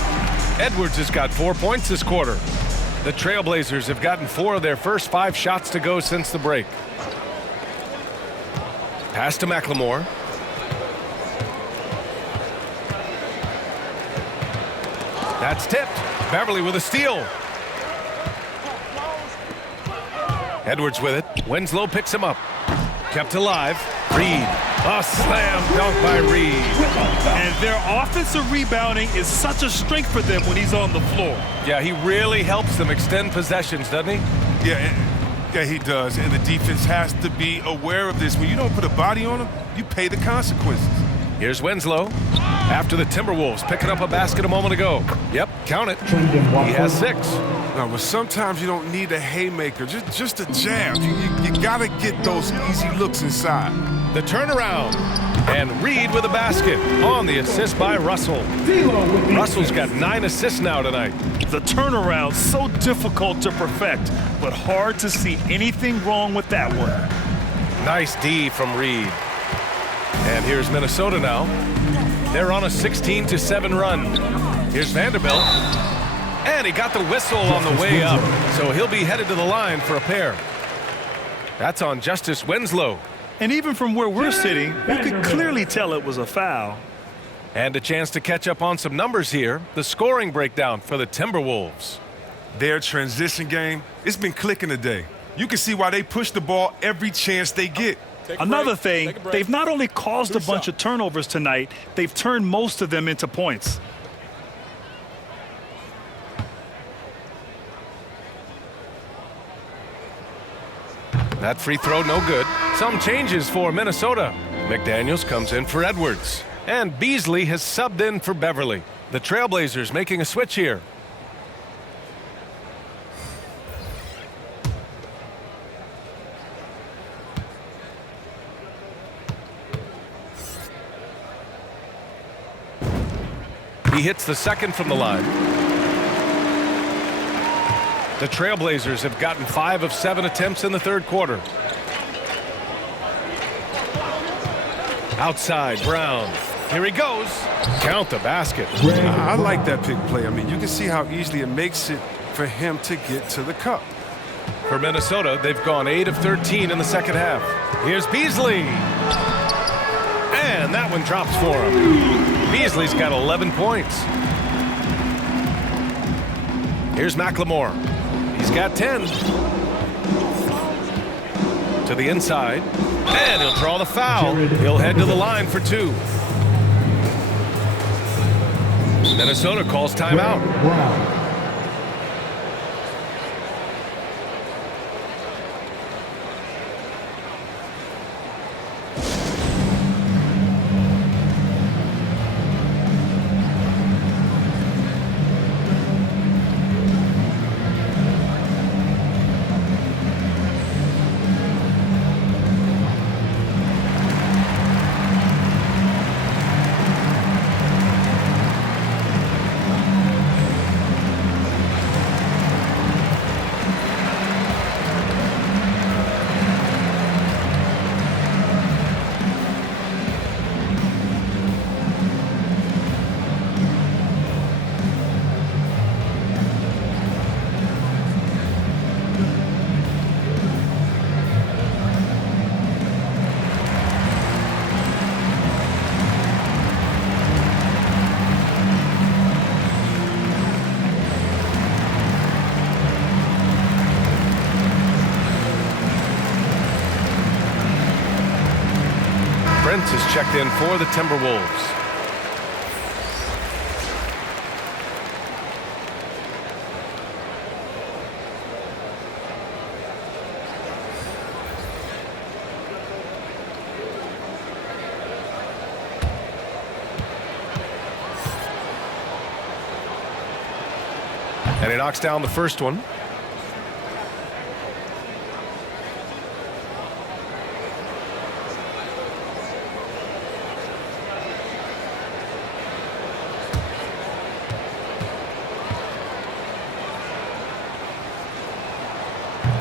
Edwards has got 4 points this quarter. The Trailblazers have gotten 4 of their first 5 shots to go since the break. Pass to McLemore. That's tipped. Beverly with a steal. Edwards with it. Winslow picks him up. Kept alive. Reed. A slam dunk by Reed. And their offensive rebounding is such a strength for them when he's on the floor. Yeah, he really helps them extend possessions, doesn't he? Yeah, he does. And the defense has to be aware of this. When you don't put a body on him, you pay the consequences. Here's Winslow. After the Timberwolves picking up a basket a moment ago. Yep, count it. He has 6. No, but sometimes you don't need a haymaker, just a jab. You got to get those easy looks inside. The turnaround. And Reed with a basket on the assist by Russell. Russell's got 9 assists now tonight. The turnaround so difficult to perfect, but hard to see anything wrong with that one. Nice D from Reed. And here's Minnesota now. They're on a 16-7 run. Here's Vanderbilt. And he got the whistle on the way up. So he'll be headed to the line for a pair. That's on Justice Winslow. And even from where we're sitting, you could clearly tell it was a foul. And a chance to catch up on some numbers here. The scoring breakdown for the Timberwolves. Their transition game, it's been clicking today. You can see why they push the ball every chance they get. Another thing, they've not only caused a bunch of turnovers tonight, they've turned most of them into points. That free throw no good. Some changes for Minnesota. McDaniels comes in for Edwards. And Beasley has subbed in for Beverly. The Trailblazers making a switch here. He hits the second from the line. The Trailblazers have gotten 5 of 7 attempts in the 3rd quarter. Outside, Brown. Here he goes. Count the basket. I like that pick play. I mean, you can see how easily it makes it for him to get to the cup. For Minnesota, they've gone 8 of 13 in the 2nd half. Here's Beasley. And that one drops for him. Beasley's got 11 points. Here's McLemore. He's got 10. To the inside. And he'll draw the foul. He'll head to the line for 2. Minnesota calls timeout. Eubanks is checked in for the Timberwolves. And he knocks down the first one.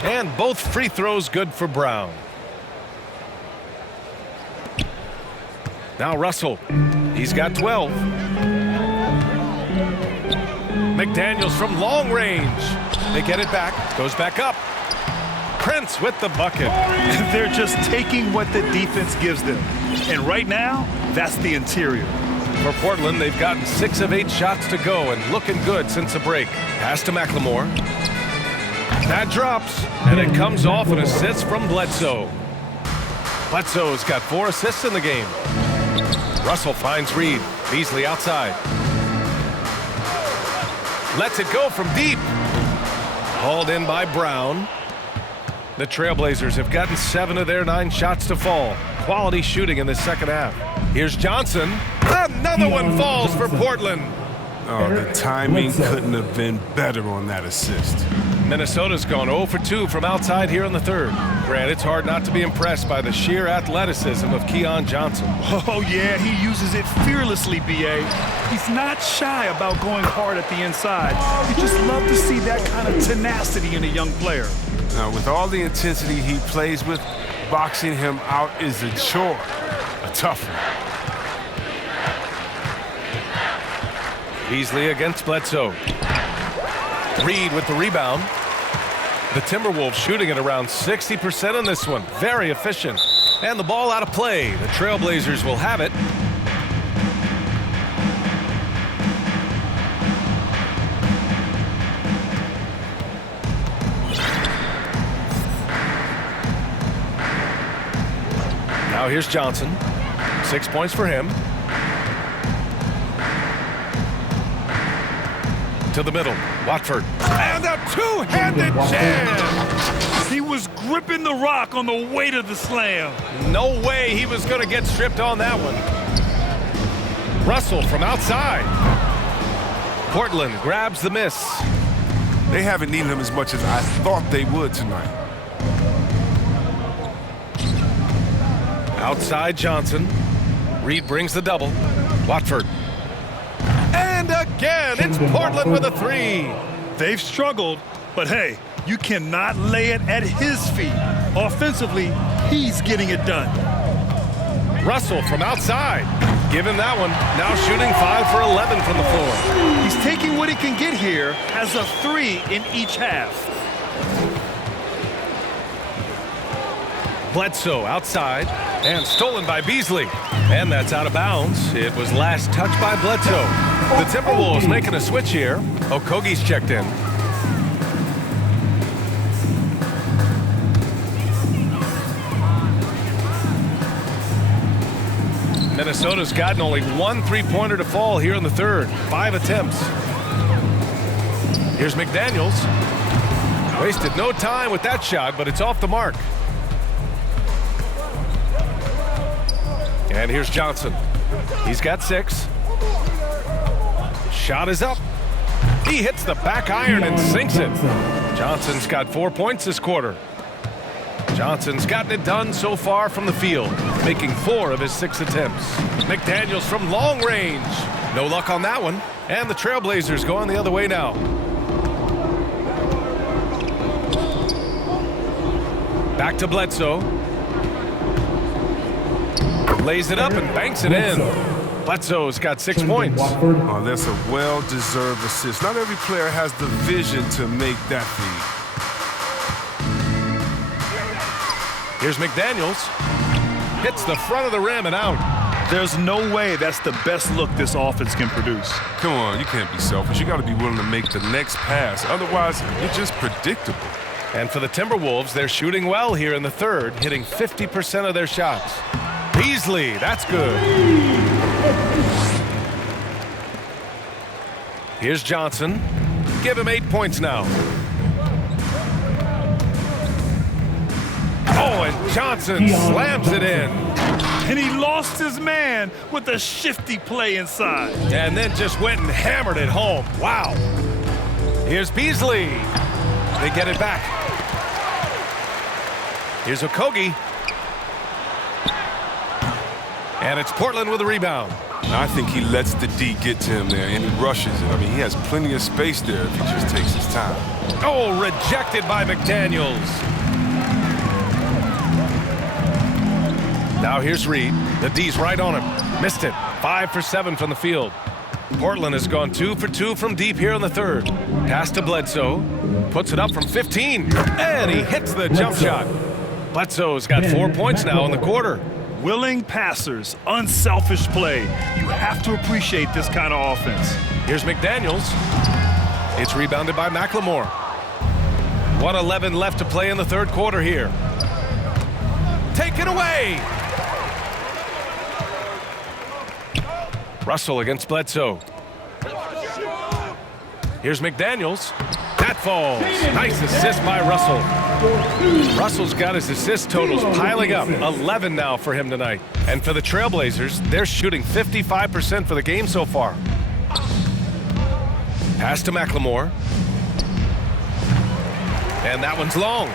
And both free throws good for Brown. Now Russell. He's got 12. McDaniels from long range. They get it back. Goes back up. Prince with the bucket. They're just taking what the defense gives them. And right now, that's the interior. For Portland, they've gotten 6 of 8 shots to go and looking good since the break. Pass to McLemore. That drops, and it comes off an assist from Bledsoe. Bledsoe's got 4 assists in the game. Russell finds Reed. Beasley outside. Lets it go from deep. Hauled in by Brown. The Trailblazers have gotten 7 of their 9 shots to fall. Quality shooting in the second half. Here's Johnson. Another one falls for Portland. Oh, the timing couldn't have been better on that assist. Minnesota's gone 0 for 2 from outside here in the third. Grant, it's hard not to be impressed by the sheer athleticism of Keon Johnson. Oh, yeah, he uses it fearlessly, B.A. He's not shy about going hard at the inside. You just love to see that kind of tenacity in a young player. Now, with all the intensity he plays with, boxing him out is a chore, a tough one. Beasley against Bledsoe. Reed with the rebound. The Timberwolves shooting at around 60% on this one. Very efficient. And the ball out of play. The Trailblazers will have it. Now here's Johnson. 6 points for him. To the middle. Watford. And a two-handed jam! He was gripping the rock on the weight of the slam. No way he was going to get stripped on that one. Russell from outside. Portland grabs the miss. They haven't needed him as much as I thought they would tonight. Outside Johnson. Reed brings the double. Watford. And again, it's Portland with a 3. They've struggled, but hey, you cannot lay it at his feet. Offensively, he's getting it done. Russell from outside. Give him that one. Now shooting 5 for 11 from the floor. He's taking what he can get here as a 3 in each half. Bledsoe outside and stolen by Beasley. And that's out of bounds. It was last touched by Bledsoe. The Timberwolves making a switch here. Okogie's checked in. Minnesota's gotten only 1 3-pointer to fall here in the third. 5 attempts. Here's McDaniels. Wasted no time with that shot, but it's off the mark. And here's Johnson. He's got 6. Shot is up. He hits the back iron and sinks it. Johnson's got 4 points this quarter. Johnson's gotten it done so far from the field, making 4 of his 6 attempts. McDaniels from long range. No luck on that one. And the Trailblazers going the other way now. Back to Bledsoe. Lays it up and banks it in. Bledsoe's got 6 points. Oh, that's a well-deserved assist. Not every player has the vision to make that feed. Here's McDaniels. Hits the front of the rim and out. There's no way that's the best look this offense can produce. Come on, you can't be selfish. You got to be willing to make the next pass. Otherwise, you're just predictable. And for the Timberwolves, they're shooting well here in the third, hitting 50% of their shots. Beasley, that's good. Here's Johnson. Give him 8 points now. Oh, and Johnson slams it in. And he lost his man with a shifty play inside. And then just went and hammered it home. Wow. Here's Beasley. They get it back. Here's Okogie. And it's Portland with a rebound. I think he lets the D get to him there, and he rushes it. I mean, he has plenty of space there if he just takes his time. Oh, rejected by McDaniels. Now here's Reed. The D's right on him. Missed it. 5 for 7 from the field. Portland has gone 2 for 2 from deep here in the third. Pass to Bledsoe. Puts it up from 15. And he hits the jump shot. Bledsoe's got 4 points now in the quarter. Willing passers, unselfish play. You have to appreciate this kind of offense. Here's McDaniels. It's rebounded by McLemore. 1:11 left to play in the third quarter here. Taken away. Russell against Bledsoe. Here's McDaniels. That falls. Nice assist by Russell. Russell's got his assist totals piling up. 11 now for him tonight. And for the Trailblazers, they're shooting 55% for the game so far. Pass to McLemore. And that one's long.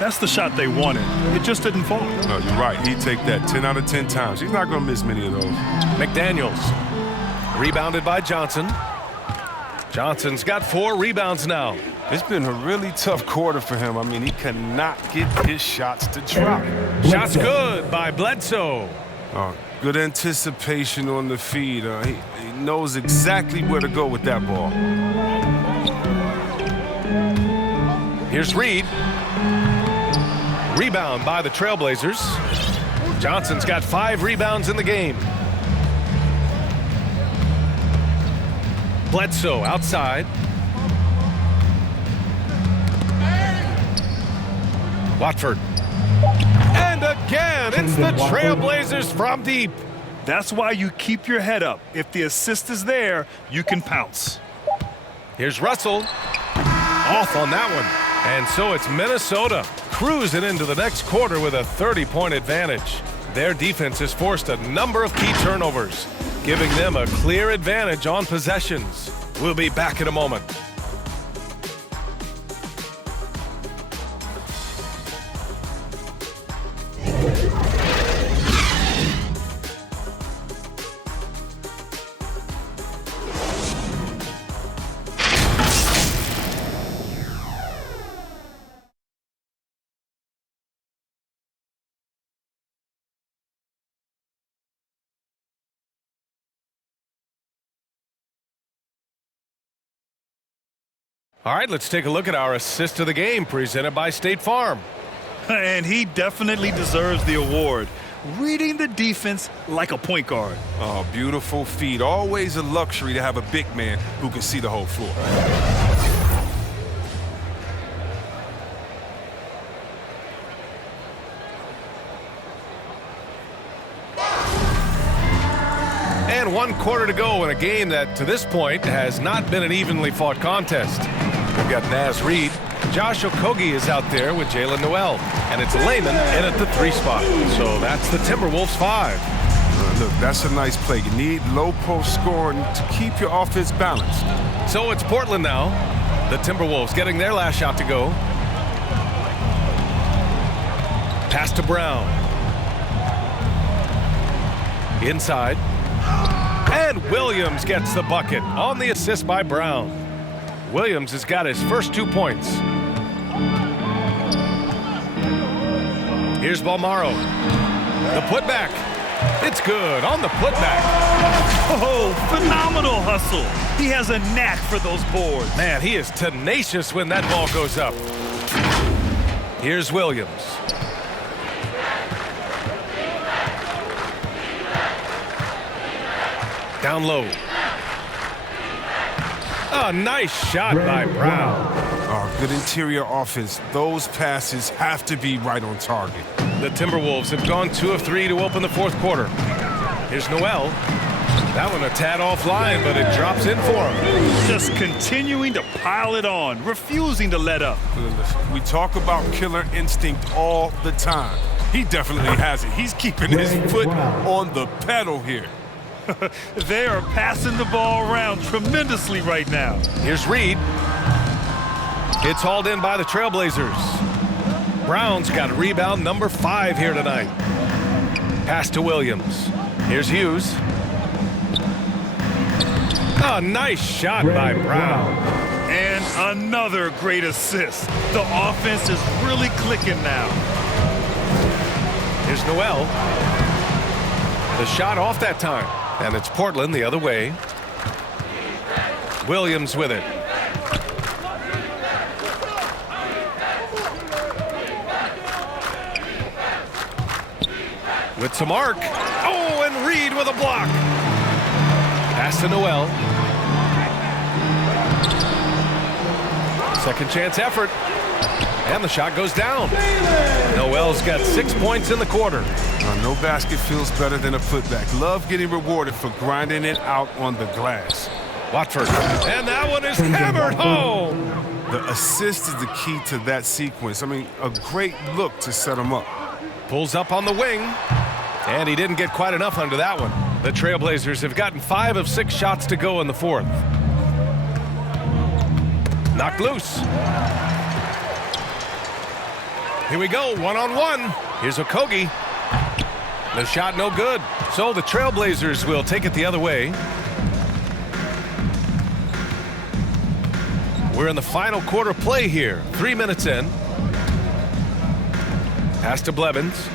That's the shot they wanted. It just didn't fall. No, you're right. He'd take that 10 out of 10 times. He's not going to miss many of those. McDaniels. Rebounded by Johnson. Johnson's got 4 rebounds now. It's been a really tough quarter for him. I mean, he cannot get his shots to drop. Shots good by Bledsoe. Good anticipation on the feed. He knows exactly where to go with that ball. Here's Reed. Rebound by the Trailblazers. Johnson's got 5 rebounds in the game. Bledsoe outside. Watford. And again, it's the Trailblazers from deep. That's why you keep your head up. If the assist is there, you can pounce. Here's Russell. Off on that one. And so it's Minnesota cruising into the next quarter with a 30-point advantage. Their defense has forced a number of key turnovers, giving them a clear advantage on possessions. We'll be back in a moment. All right, let's take a look at our assist of the game presented by State Farm. And he definitely deserves the award. Reading the defense like a point guard. Oh, beautiful feed. Always a luxury to have a big man who can see the whole floor. And 1 quarter to go in a game that, to this point, has not been an evenly fought contest. We've got Naz Reid. Josh Okogie is out there with Jalen Noel. And it's Layman in at the 3 spot. So that's the Timberwolves 5. Look, that's a nice play. You need low post scoring to keep your offense balanced. So it's Portland now. The Timberwolves getting their last shot to go. Pass to Brown. Inside. And Williams gets the bucket on the assist by Brown. Williams has got his first 2 points. Here's Balmaro. The putback. It's good on the putback. Oh, phenomenal hustle. He has a knack for those boards. Man, he is tenacious when that ball goes up. Here's Williams. Down low. A nice shot by Brown. Good interior offense. Those passes have to be right on target. The Timberwolves have gone 2 of 3 to open the fourth quarter. Here's Noel. That one a tad offline, but it drops in for him. Just continuing to pile it on, refusing to let up. We talk about killer instinct all the time. He definitely has it. He's keeping his foot on the pedal here. They are passing the ball around tremendously right now. Here's Reed. It's hauled in by the Trailblazers. Brown's got rebound number 5 here tonight. Pass to Williams. Here's Hughes. A nice shot by Brown. And another great assist. The offense is really clicking now. Here's Noel. The shot off that time. And it's Portland the other way. Williams with it. With some arc. Oh, and Reed with a block. Pass to Noel. Second chance effort. And the shot goes down. Noel's got 6 points in the quarter. No basket feels better than a putback. Love getting rewarded for grinding it out on the glass. Watford. And that one is hammered home. The assist is the key to that sequence. I mean, a great look to set him up. Pulls up on the wing. And he didn't get quite enough under that one. The Trailblazers have gotten 5 of 6 shots to go in the fourth. Knocked loose. Here we go, one-on-one. Here's Okogie. The shot no good. So the Trailblazers will take it the other way. We're in the final quarter play here. 3 minutes in. Pass to Blevins.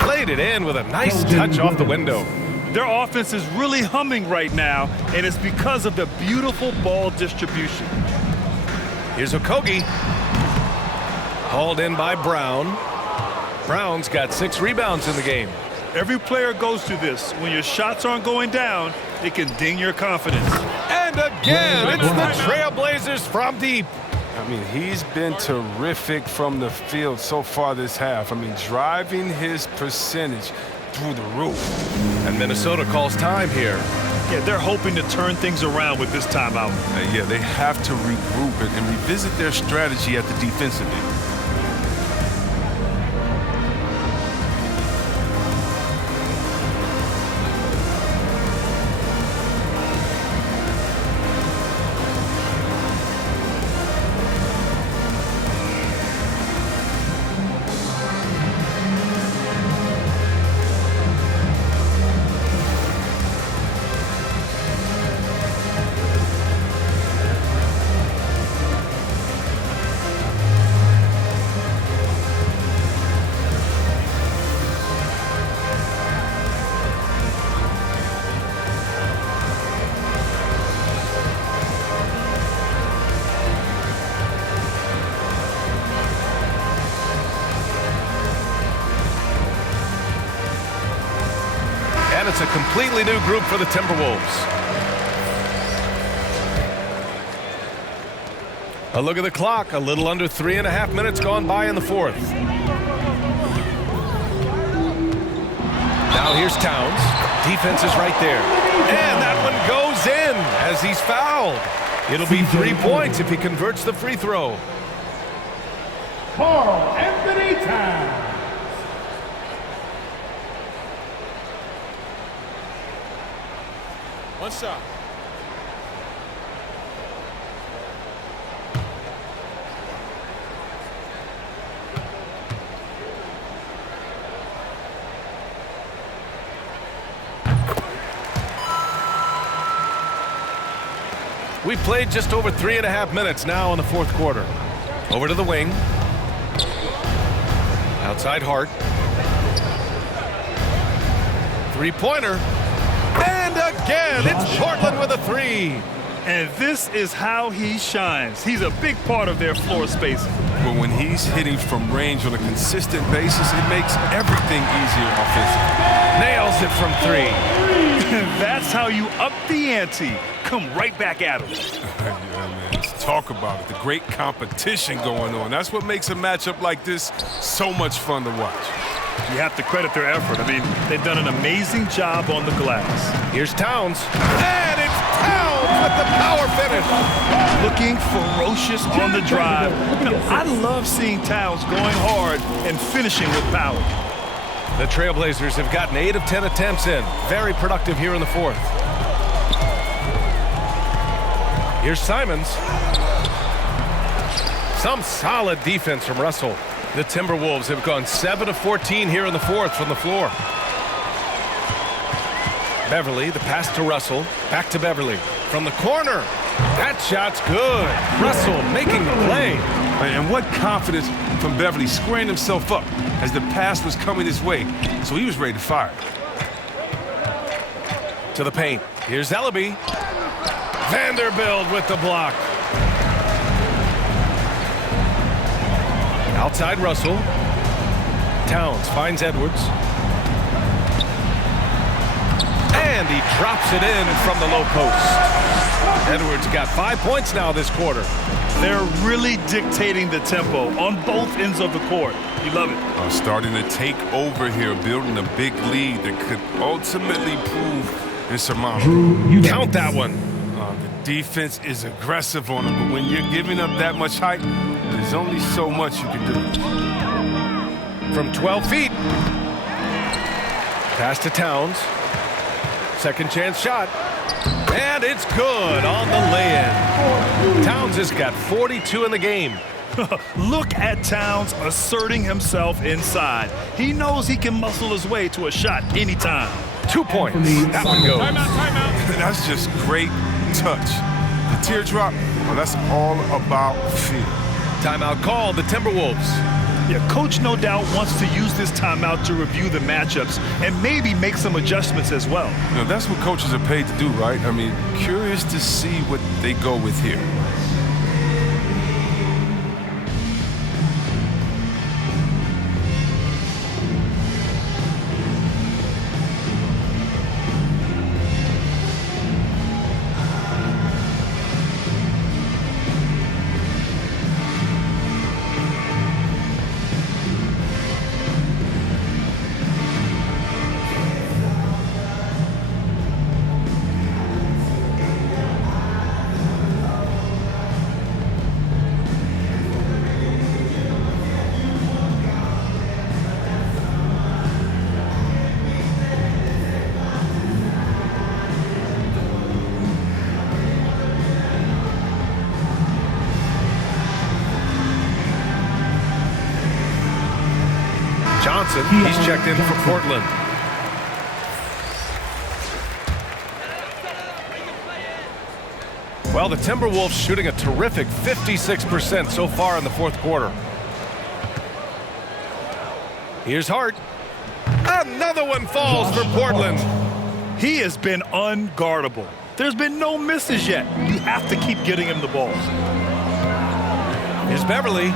Played it in with a nice touch off the window. Their offense is really humming right now, and it's because of the beautiful ball distribution. Here's Okogie. Hauled in by Brown. Brown's got 6 rebounds in the game. Every player goes through this. When your shots aren't going down, it can ding your confidence. And again, it's the Trailblazers from deep. I mean, he's been terrific from the field so far this half. I mean, driving his percentage through the roof. And Minnesota calls time here. Yeah, they're hoping to turn things around with this timeout. Yeah, they have to regroup and revisit their strategy at the defensive end. And it's a completely new group for the Timberwolves. A look at the clock. A little under 3.5 minutes gone by in the fourth. Now here's Towns. Defense is right there. And that one goes in as he's fouled. It'll be 3 points if he converts the free throw. Karl-Anthony Towns. One shot. We've played just over 3.5 minutes now in the fourth quarter. Over to the wing. Outside Hart. Three-pointer. And again, it's Portland with a 3. And this is how he shines. He's a big part of their floor spacing. But when he's hitting from range on a consistent basis, it makes everything easier offensively. Nails it from 3. That's how you up the ante. Come right back at him. Yeah, man. Let's talk about it. The great competition going on. That's what makes a matchup like this so much fun to watch. You have to credit their effort. I mean, they've done an amazing job on the glass. Here's Towns. And it's Towns with the power finish. Looking ferocious on the drive. You know, I love seeing Towns going hard and finishing with power. The Trailblazers have gotten 8 of 10 attempts in. Very productive here in the fourth. Here's Simons. Some solid defense from Russell. The Timberwolves have gone 7 of 14 here in the fourth from the floor. Beverly, the pass to Russell. Back to Beverly. From the corner. That shot's good. Russell making the play. And what confidence from Beverly squaring himself up as the pass was coming his way. So he was ready to fire. To the paint. Here's Ellaby. Vanderbilt with the block. Outside Russell. Towns finds Edwards. And he drops it in from the low post. Edwards got 5 points now this quarter. They're really dictating the tempo on both ends of the court. You love it. Starting to take over here, building a big lead that could ultimately prove insurmountable. Count that one. The defense is aggressive on them, but when you're giving up that much height, there's only so much you can do. From 12 feet. Pass to Towns. Second chance shot. And it's good on the lay-in. Towns has got 42 in the game. Look at Towns asserting himself inside. He knows he can muscle his way to a shot anytime. 2 points. That one goes. Timeout. That's just great touch. The teardrop, well, that's all about feel. Timeout called, the Timberwolves. Yeah, coach no doubt wants to use this timeout to review the matchups and maybe make some adjustments as well. You know, that's what coaches are paid to do, right? I mean, curious to see what they go with here. Johnson, he's checked in for Portland. Well, the Timberwolves shooting a terrific 56% so far in the fourth quarter. Here's Hart. Another one falls for Portland. He has been unguardable. There's been no misses yet. You have to keep getting him the ball. Here's Beverly.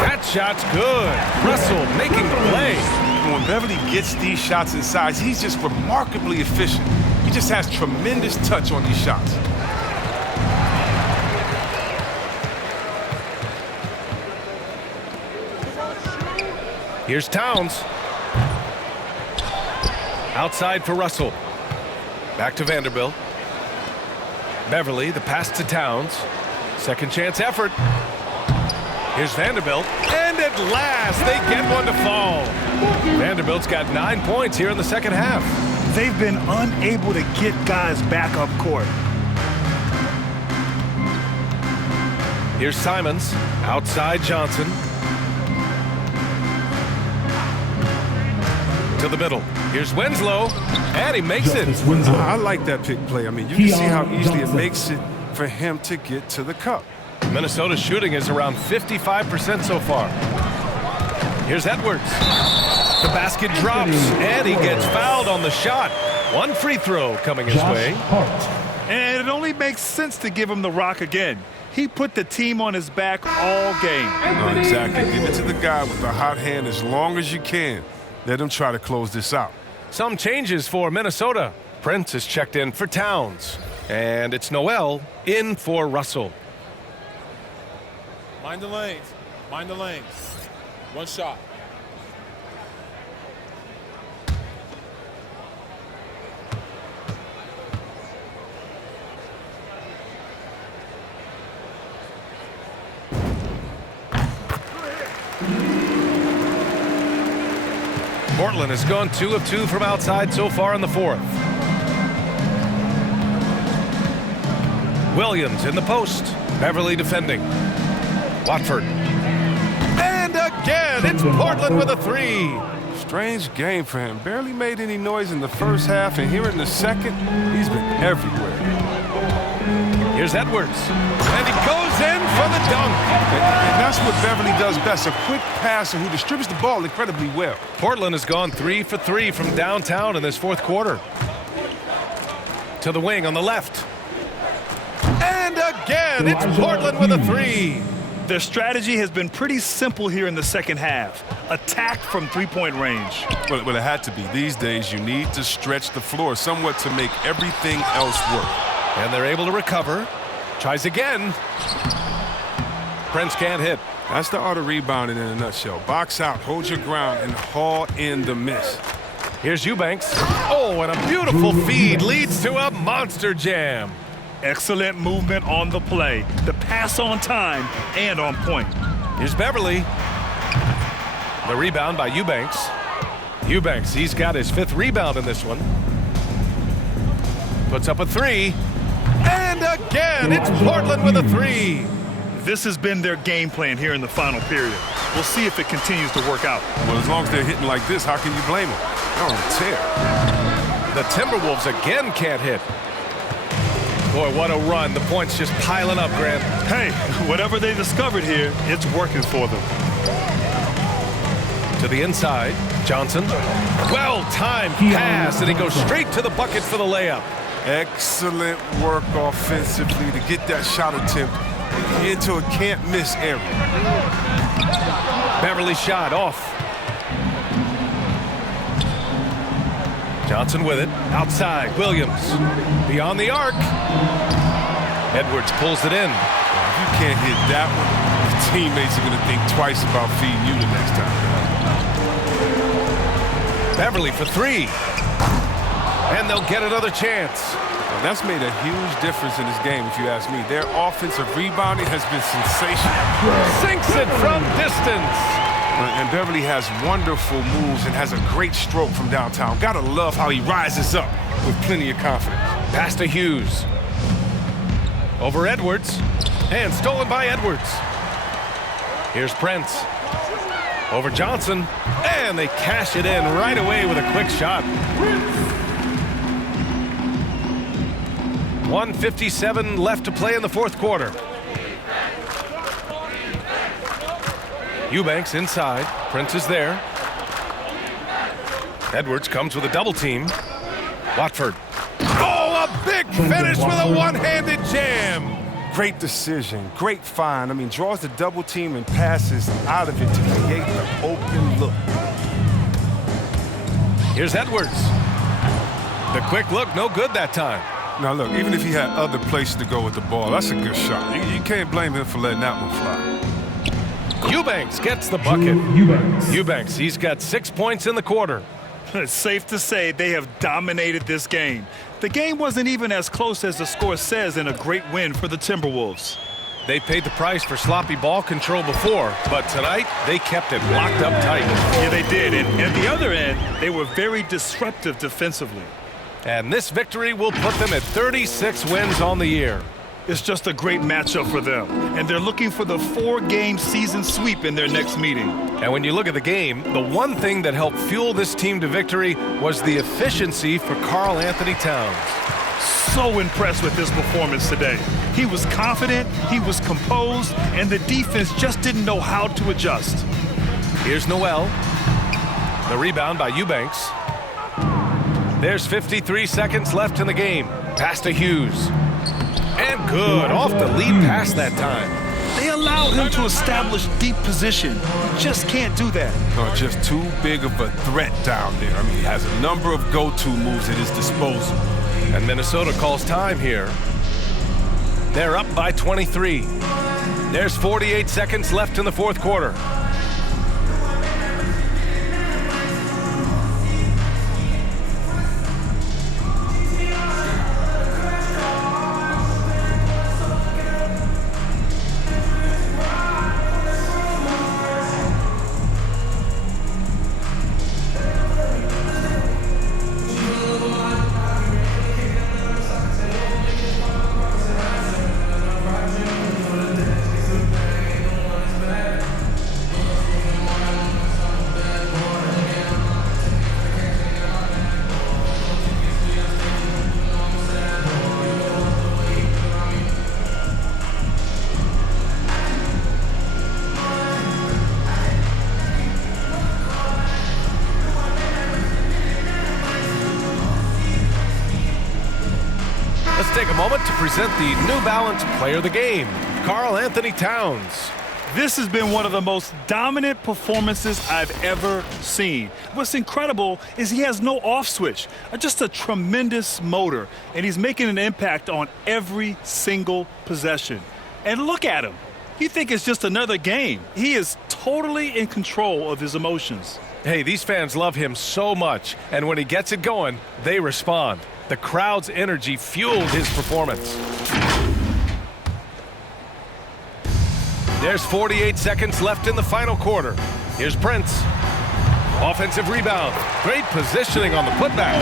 That shot's good. Russell making the play. When Beverly gets these shots inside, he's just remarkably efficient. He just has tremendous touch on these shots. Here's Towns. Outside for Russell. Back to Vanderbilt. Beverly, the pass to Towns. Second chance effort. Here's Vanderbilt. And at last, they get one to fall. Vanderbilt's got 9 points here in the second half. They've been unable to get guys back up court. Here's Simons. Outside Johnson. To the middle. Here's Winslow. And he makes it. I like that pick play. I mean, you can see how easily it makes it for him to get to the cup. Minnesota's shooting is around 55% so far. Here's Edwards. The basket drops, and he gets fouled on the shot. One free throw coming his way. And it only makes sense to give him the rock again. He put the team on his back all game. No, exactly. Give it to the guy with the hot hand as long as you can. Let him try to close this out. Some changes for Minnesota. Prince is checked in for Towns. And it's Noel in for Russell. Mind the lanes. Mind the lanes. One shot. Portland has gone 2 of 2 from outside so far in the fourth. Williams in the post. Beverly defending. Watford. And again, it's Portland with a 3. Strange game for him. Barely made any noise in the first half, and here in the second, he's been everywhere. Here's Edwards. And he goes in for the dunk. And that's what Beverly does best, a quick passer who distributes the ball incredibly well. Portland has gone 3 for 3 from downtown in this fourth quarter. To the wing on the left. And again, it's Portland with a 3. Their strategy has been pretty simple here in the second half. Attack from three-point range. Well, it had to be. These days, you need to stretch the floor somewhat to make everything else work. And they're able to recover. Tries again. Prince can't hit. That's the art of rebounding in a nutshell. Box out, hold your ground, and haul in the miss. Here's Eubanks. Oh, and a beautiful feed leads to a monster jam. Excellent movement on the play. The pass on time and on point. Here's Beverly. The rebound by Eubanks. Eubanks, he's got his 5th rebound in this one. Puts up a 3. And again, it's Portland with a 3. This has been their game plan here in the final period. We'll see if it continues to work out. Well, as long as they're hitting like this, how can you blame them? They're on a tear. The Timberwolves again can't hit. Boy, what a run. The points just piling up, Grant. Hey, whatever they discovered here, it's working for them. To the inside, Johnson. Well-timed pass, and he goes straight to the bucket for the layup. Excellent work offensively to get that shot attempt into a can't-miss area. Beverly shot off. Johnson with it. Outside, Williams. Beyond the arc. Edwards pulls it in. If you can't hit that one, your teammates are going to think twice about feeding you the next time. Beverly for 3. And they'll get another chance. Now, that's made a huge difference in this game, if you ask me. Their offensive rebounding has been sensational. Sinks it from distance. And Beverly has wonderful moves and has a great stroke from downtown. Gotta love how he rises up with plenty of confidence. Pass to Hughes. Over Edwards. And stolen by Edwards. Here's Prince. Over Johnson. And they cash it in right away with a quick shot. 1:57 left to play in the fourth quarter. Eubanks inside. Prince is there. Edwards comes with a double team. Watford. Oh, a big finish with a one-handed jam. Great decision, great find. I mean, draws the double team and passes out of it to create the open look. Here's Edwards. The quick look, no good that time. Now look, even if he had other places to go with the ball, that's a good shot. You can't blame him for letting that one fly. Eubanks gets the bucket. Eubanks, he's got 6 points in the quarter. It's safe to say they have dominated this game. The game wasn't even as close as the score says in a great win for the Timberwolves. They paid the price for sloppy ball control before, but tonight they kept it locked up tight. Yeah, they did. And at the other end, they were very disruptive defensively. And this victory will put them at 36 wins on the year. It's just a great matchup for them, and they're looking for the 4-game season sweep in their next meeting. And when you look at the game, the one thing that helped fuel this team to victory was the efficiency for Karl-Anthony Towns. So impressed with his performance today. He was confident, he was composed, and the defense just didn't know how to adjust. Here's Noel. The rebound by Eubanks. There's 53 seconds left in the game. Pass to Hughes. And good, off the lead pass that time. They allowed him to establish deep position. Just can't do that. No, just too big of a threat down there. I mean, he has a number of go-to moves at his disposal. And Minnesota calls time here. They're up by 23. There's 48 seconds left in the fourth quarter. Let's take a moment to present the New Balance Player of the Game, Karl-Anthony Towns. This has been one of the most dominant performances I've ever seen. What's incredible is he has no off switch, just a tremendous motor, and he's making an impact on every single possession. And look at him. You think it's just another game. He is totally in control of his emotions. Hey, these fans love him so much, and when he gets it going, they respond. The crowd's energy fueled his performance. There's 48 seconds left in the final quarter. Here's Prince. Offensive rebound. Great positioning on the putback.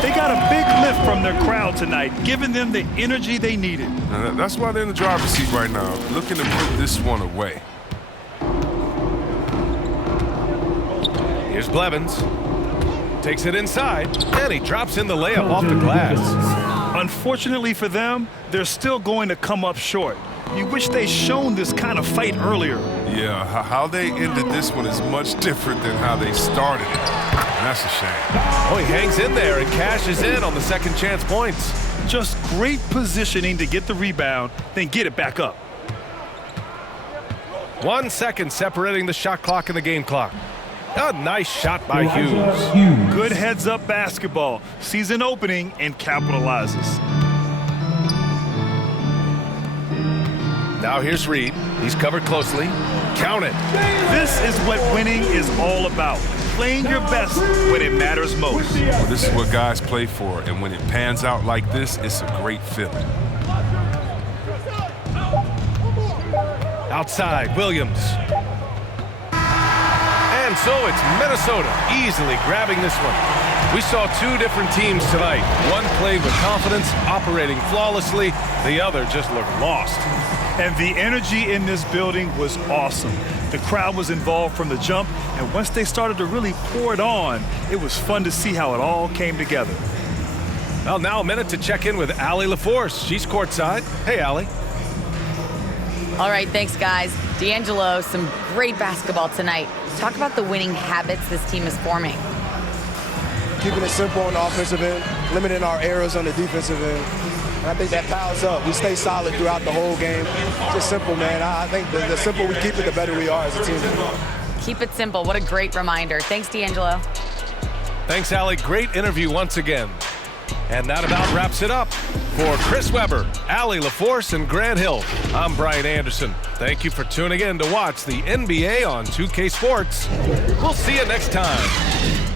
They got a big lift from their crowd tonight, giving them the energy they needed. That's why they're in the driver's seat right now, looking to put this one away. Here's Blevins. Takes it inside, and he drops in the layup off the glass. Unfortunately for them, they're still going to come up short. You wish they'd shown this kind of fight earlier. Yeah, how they ended this one is much different than how they started it. And that's a shame. Oh, he hangs in there and cashes in on the second chance points. Just great positioning to get the rebound, then get it back up. 1 second separating the shot clock and the game clock. A nice shot by Hughes. Good heads-up basketball. Sees an opening and capitalizes. Now here's Reed. He's covered closely. Count it. This is what winning is all about. Playing your best when it matters most. Well, this is what guys play for, and when it pans out like this, it's a great feeling. Outside, Williams. And so it's Minnesota easily grabbing this one. We saw two different teams tonight. One played with confidence, operating flawlessly. The other just looked lost. And the energy in this building was awesome. The crowd was involved from the jump, and once they started to really pour it on, it was fun to see how it all came together. Well, now a minute to check in with Allie LaForce. She's courtside. Hey, Allie. All right, thanks, guys. D'Angelo, some great basketball tonight. Talk about the winning habits this team is forming. Keeping it simple on the offensive end, limiting our errors on the defensive end. And I think that piles up. We stay solid throughout the whole game. Just simple, man. I think the simpler we keep it, the better we are as a team. Keep it simple. What a great reminder. Thanks, D'Angelo. Thanks, Allie. Great interview once again. And that about wraps it up. For Chris Webber, Allie LaForce, and Grant Hill, I'm Brian Anderson. Thank you for tuning in to watch the NBA on 2K Sports. We'll see you next time.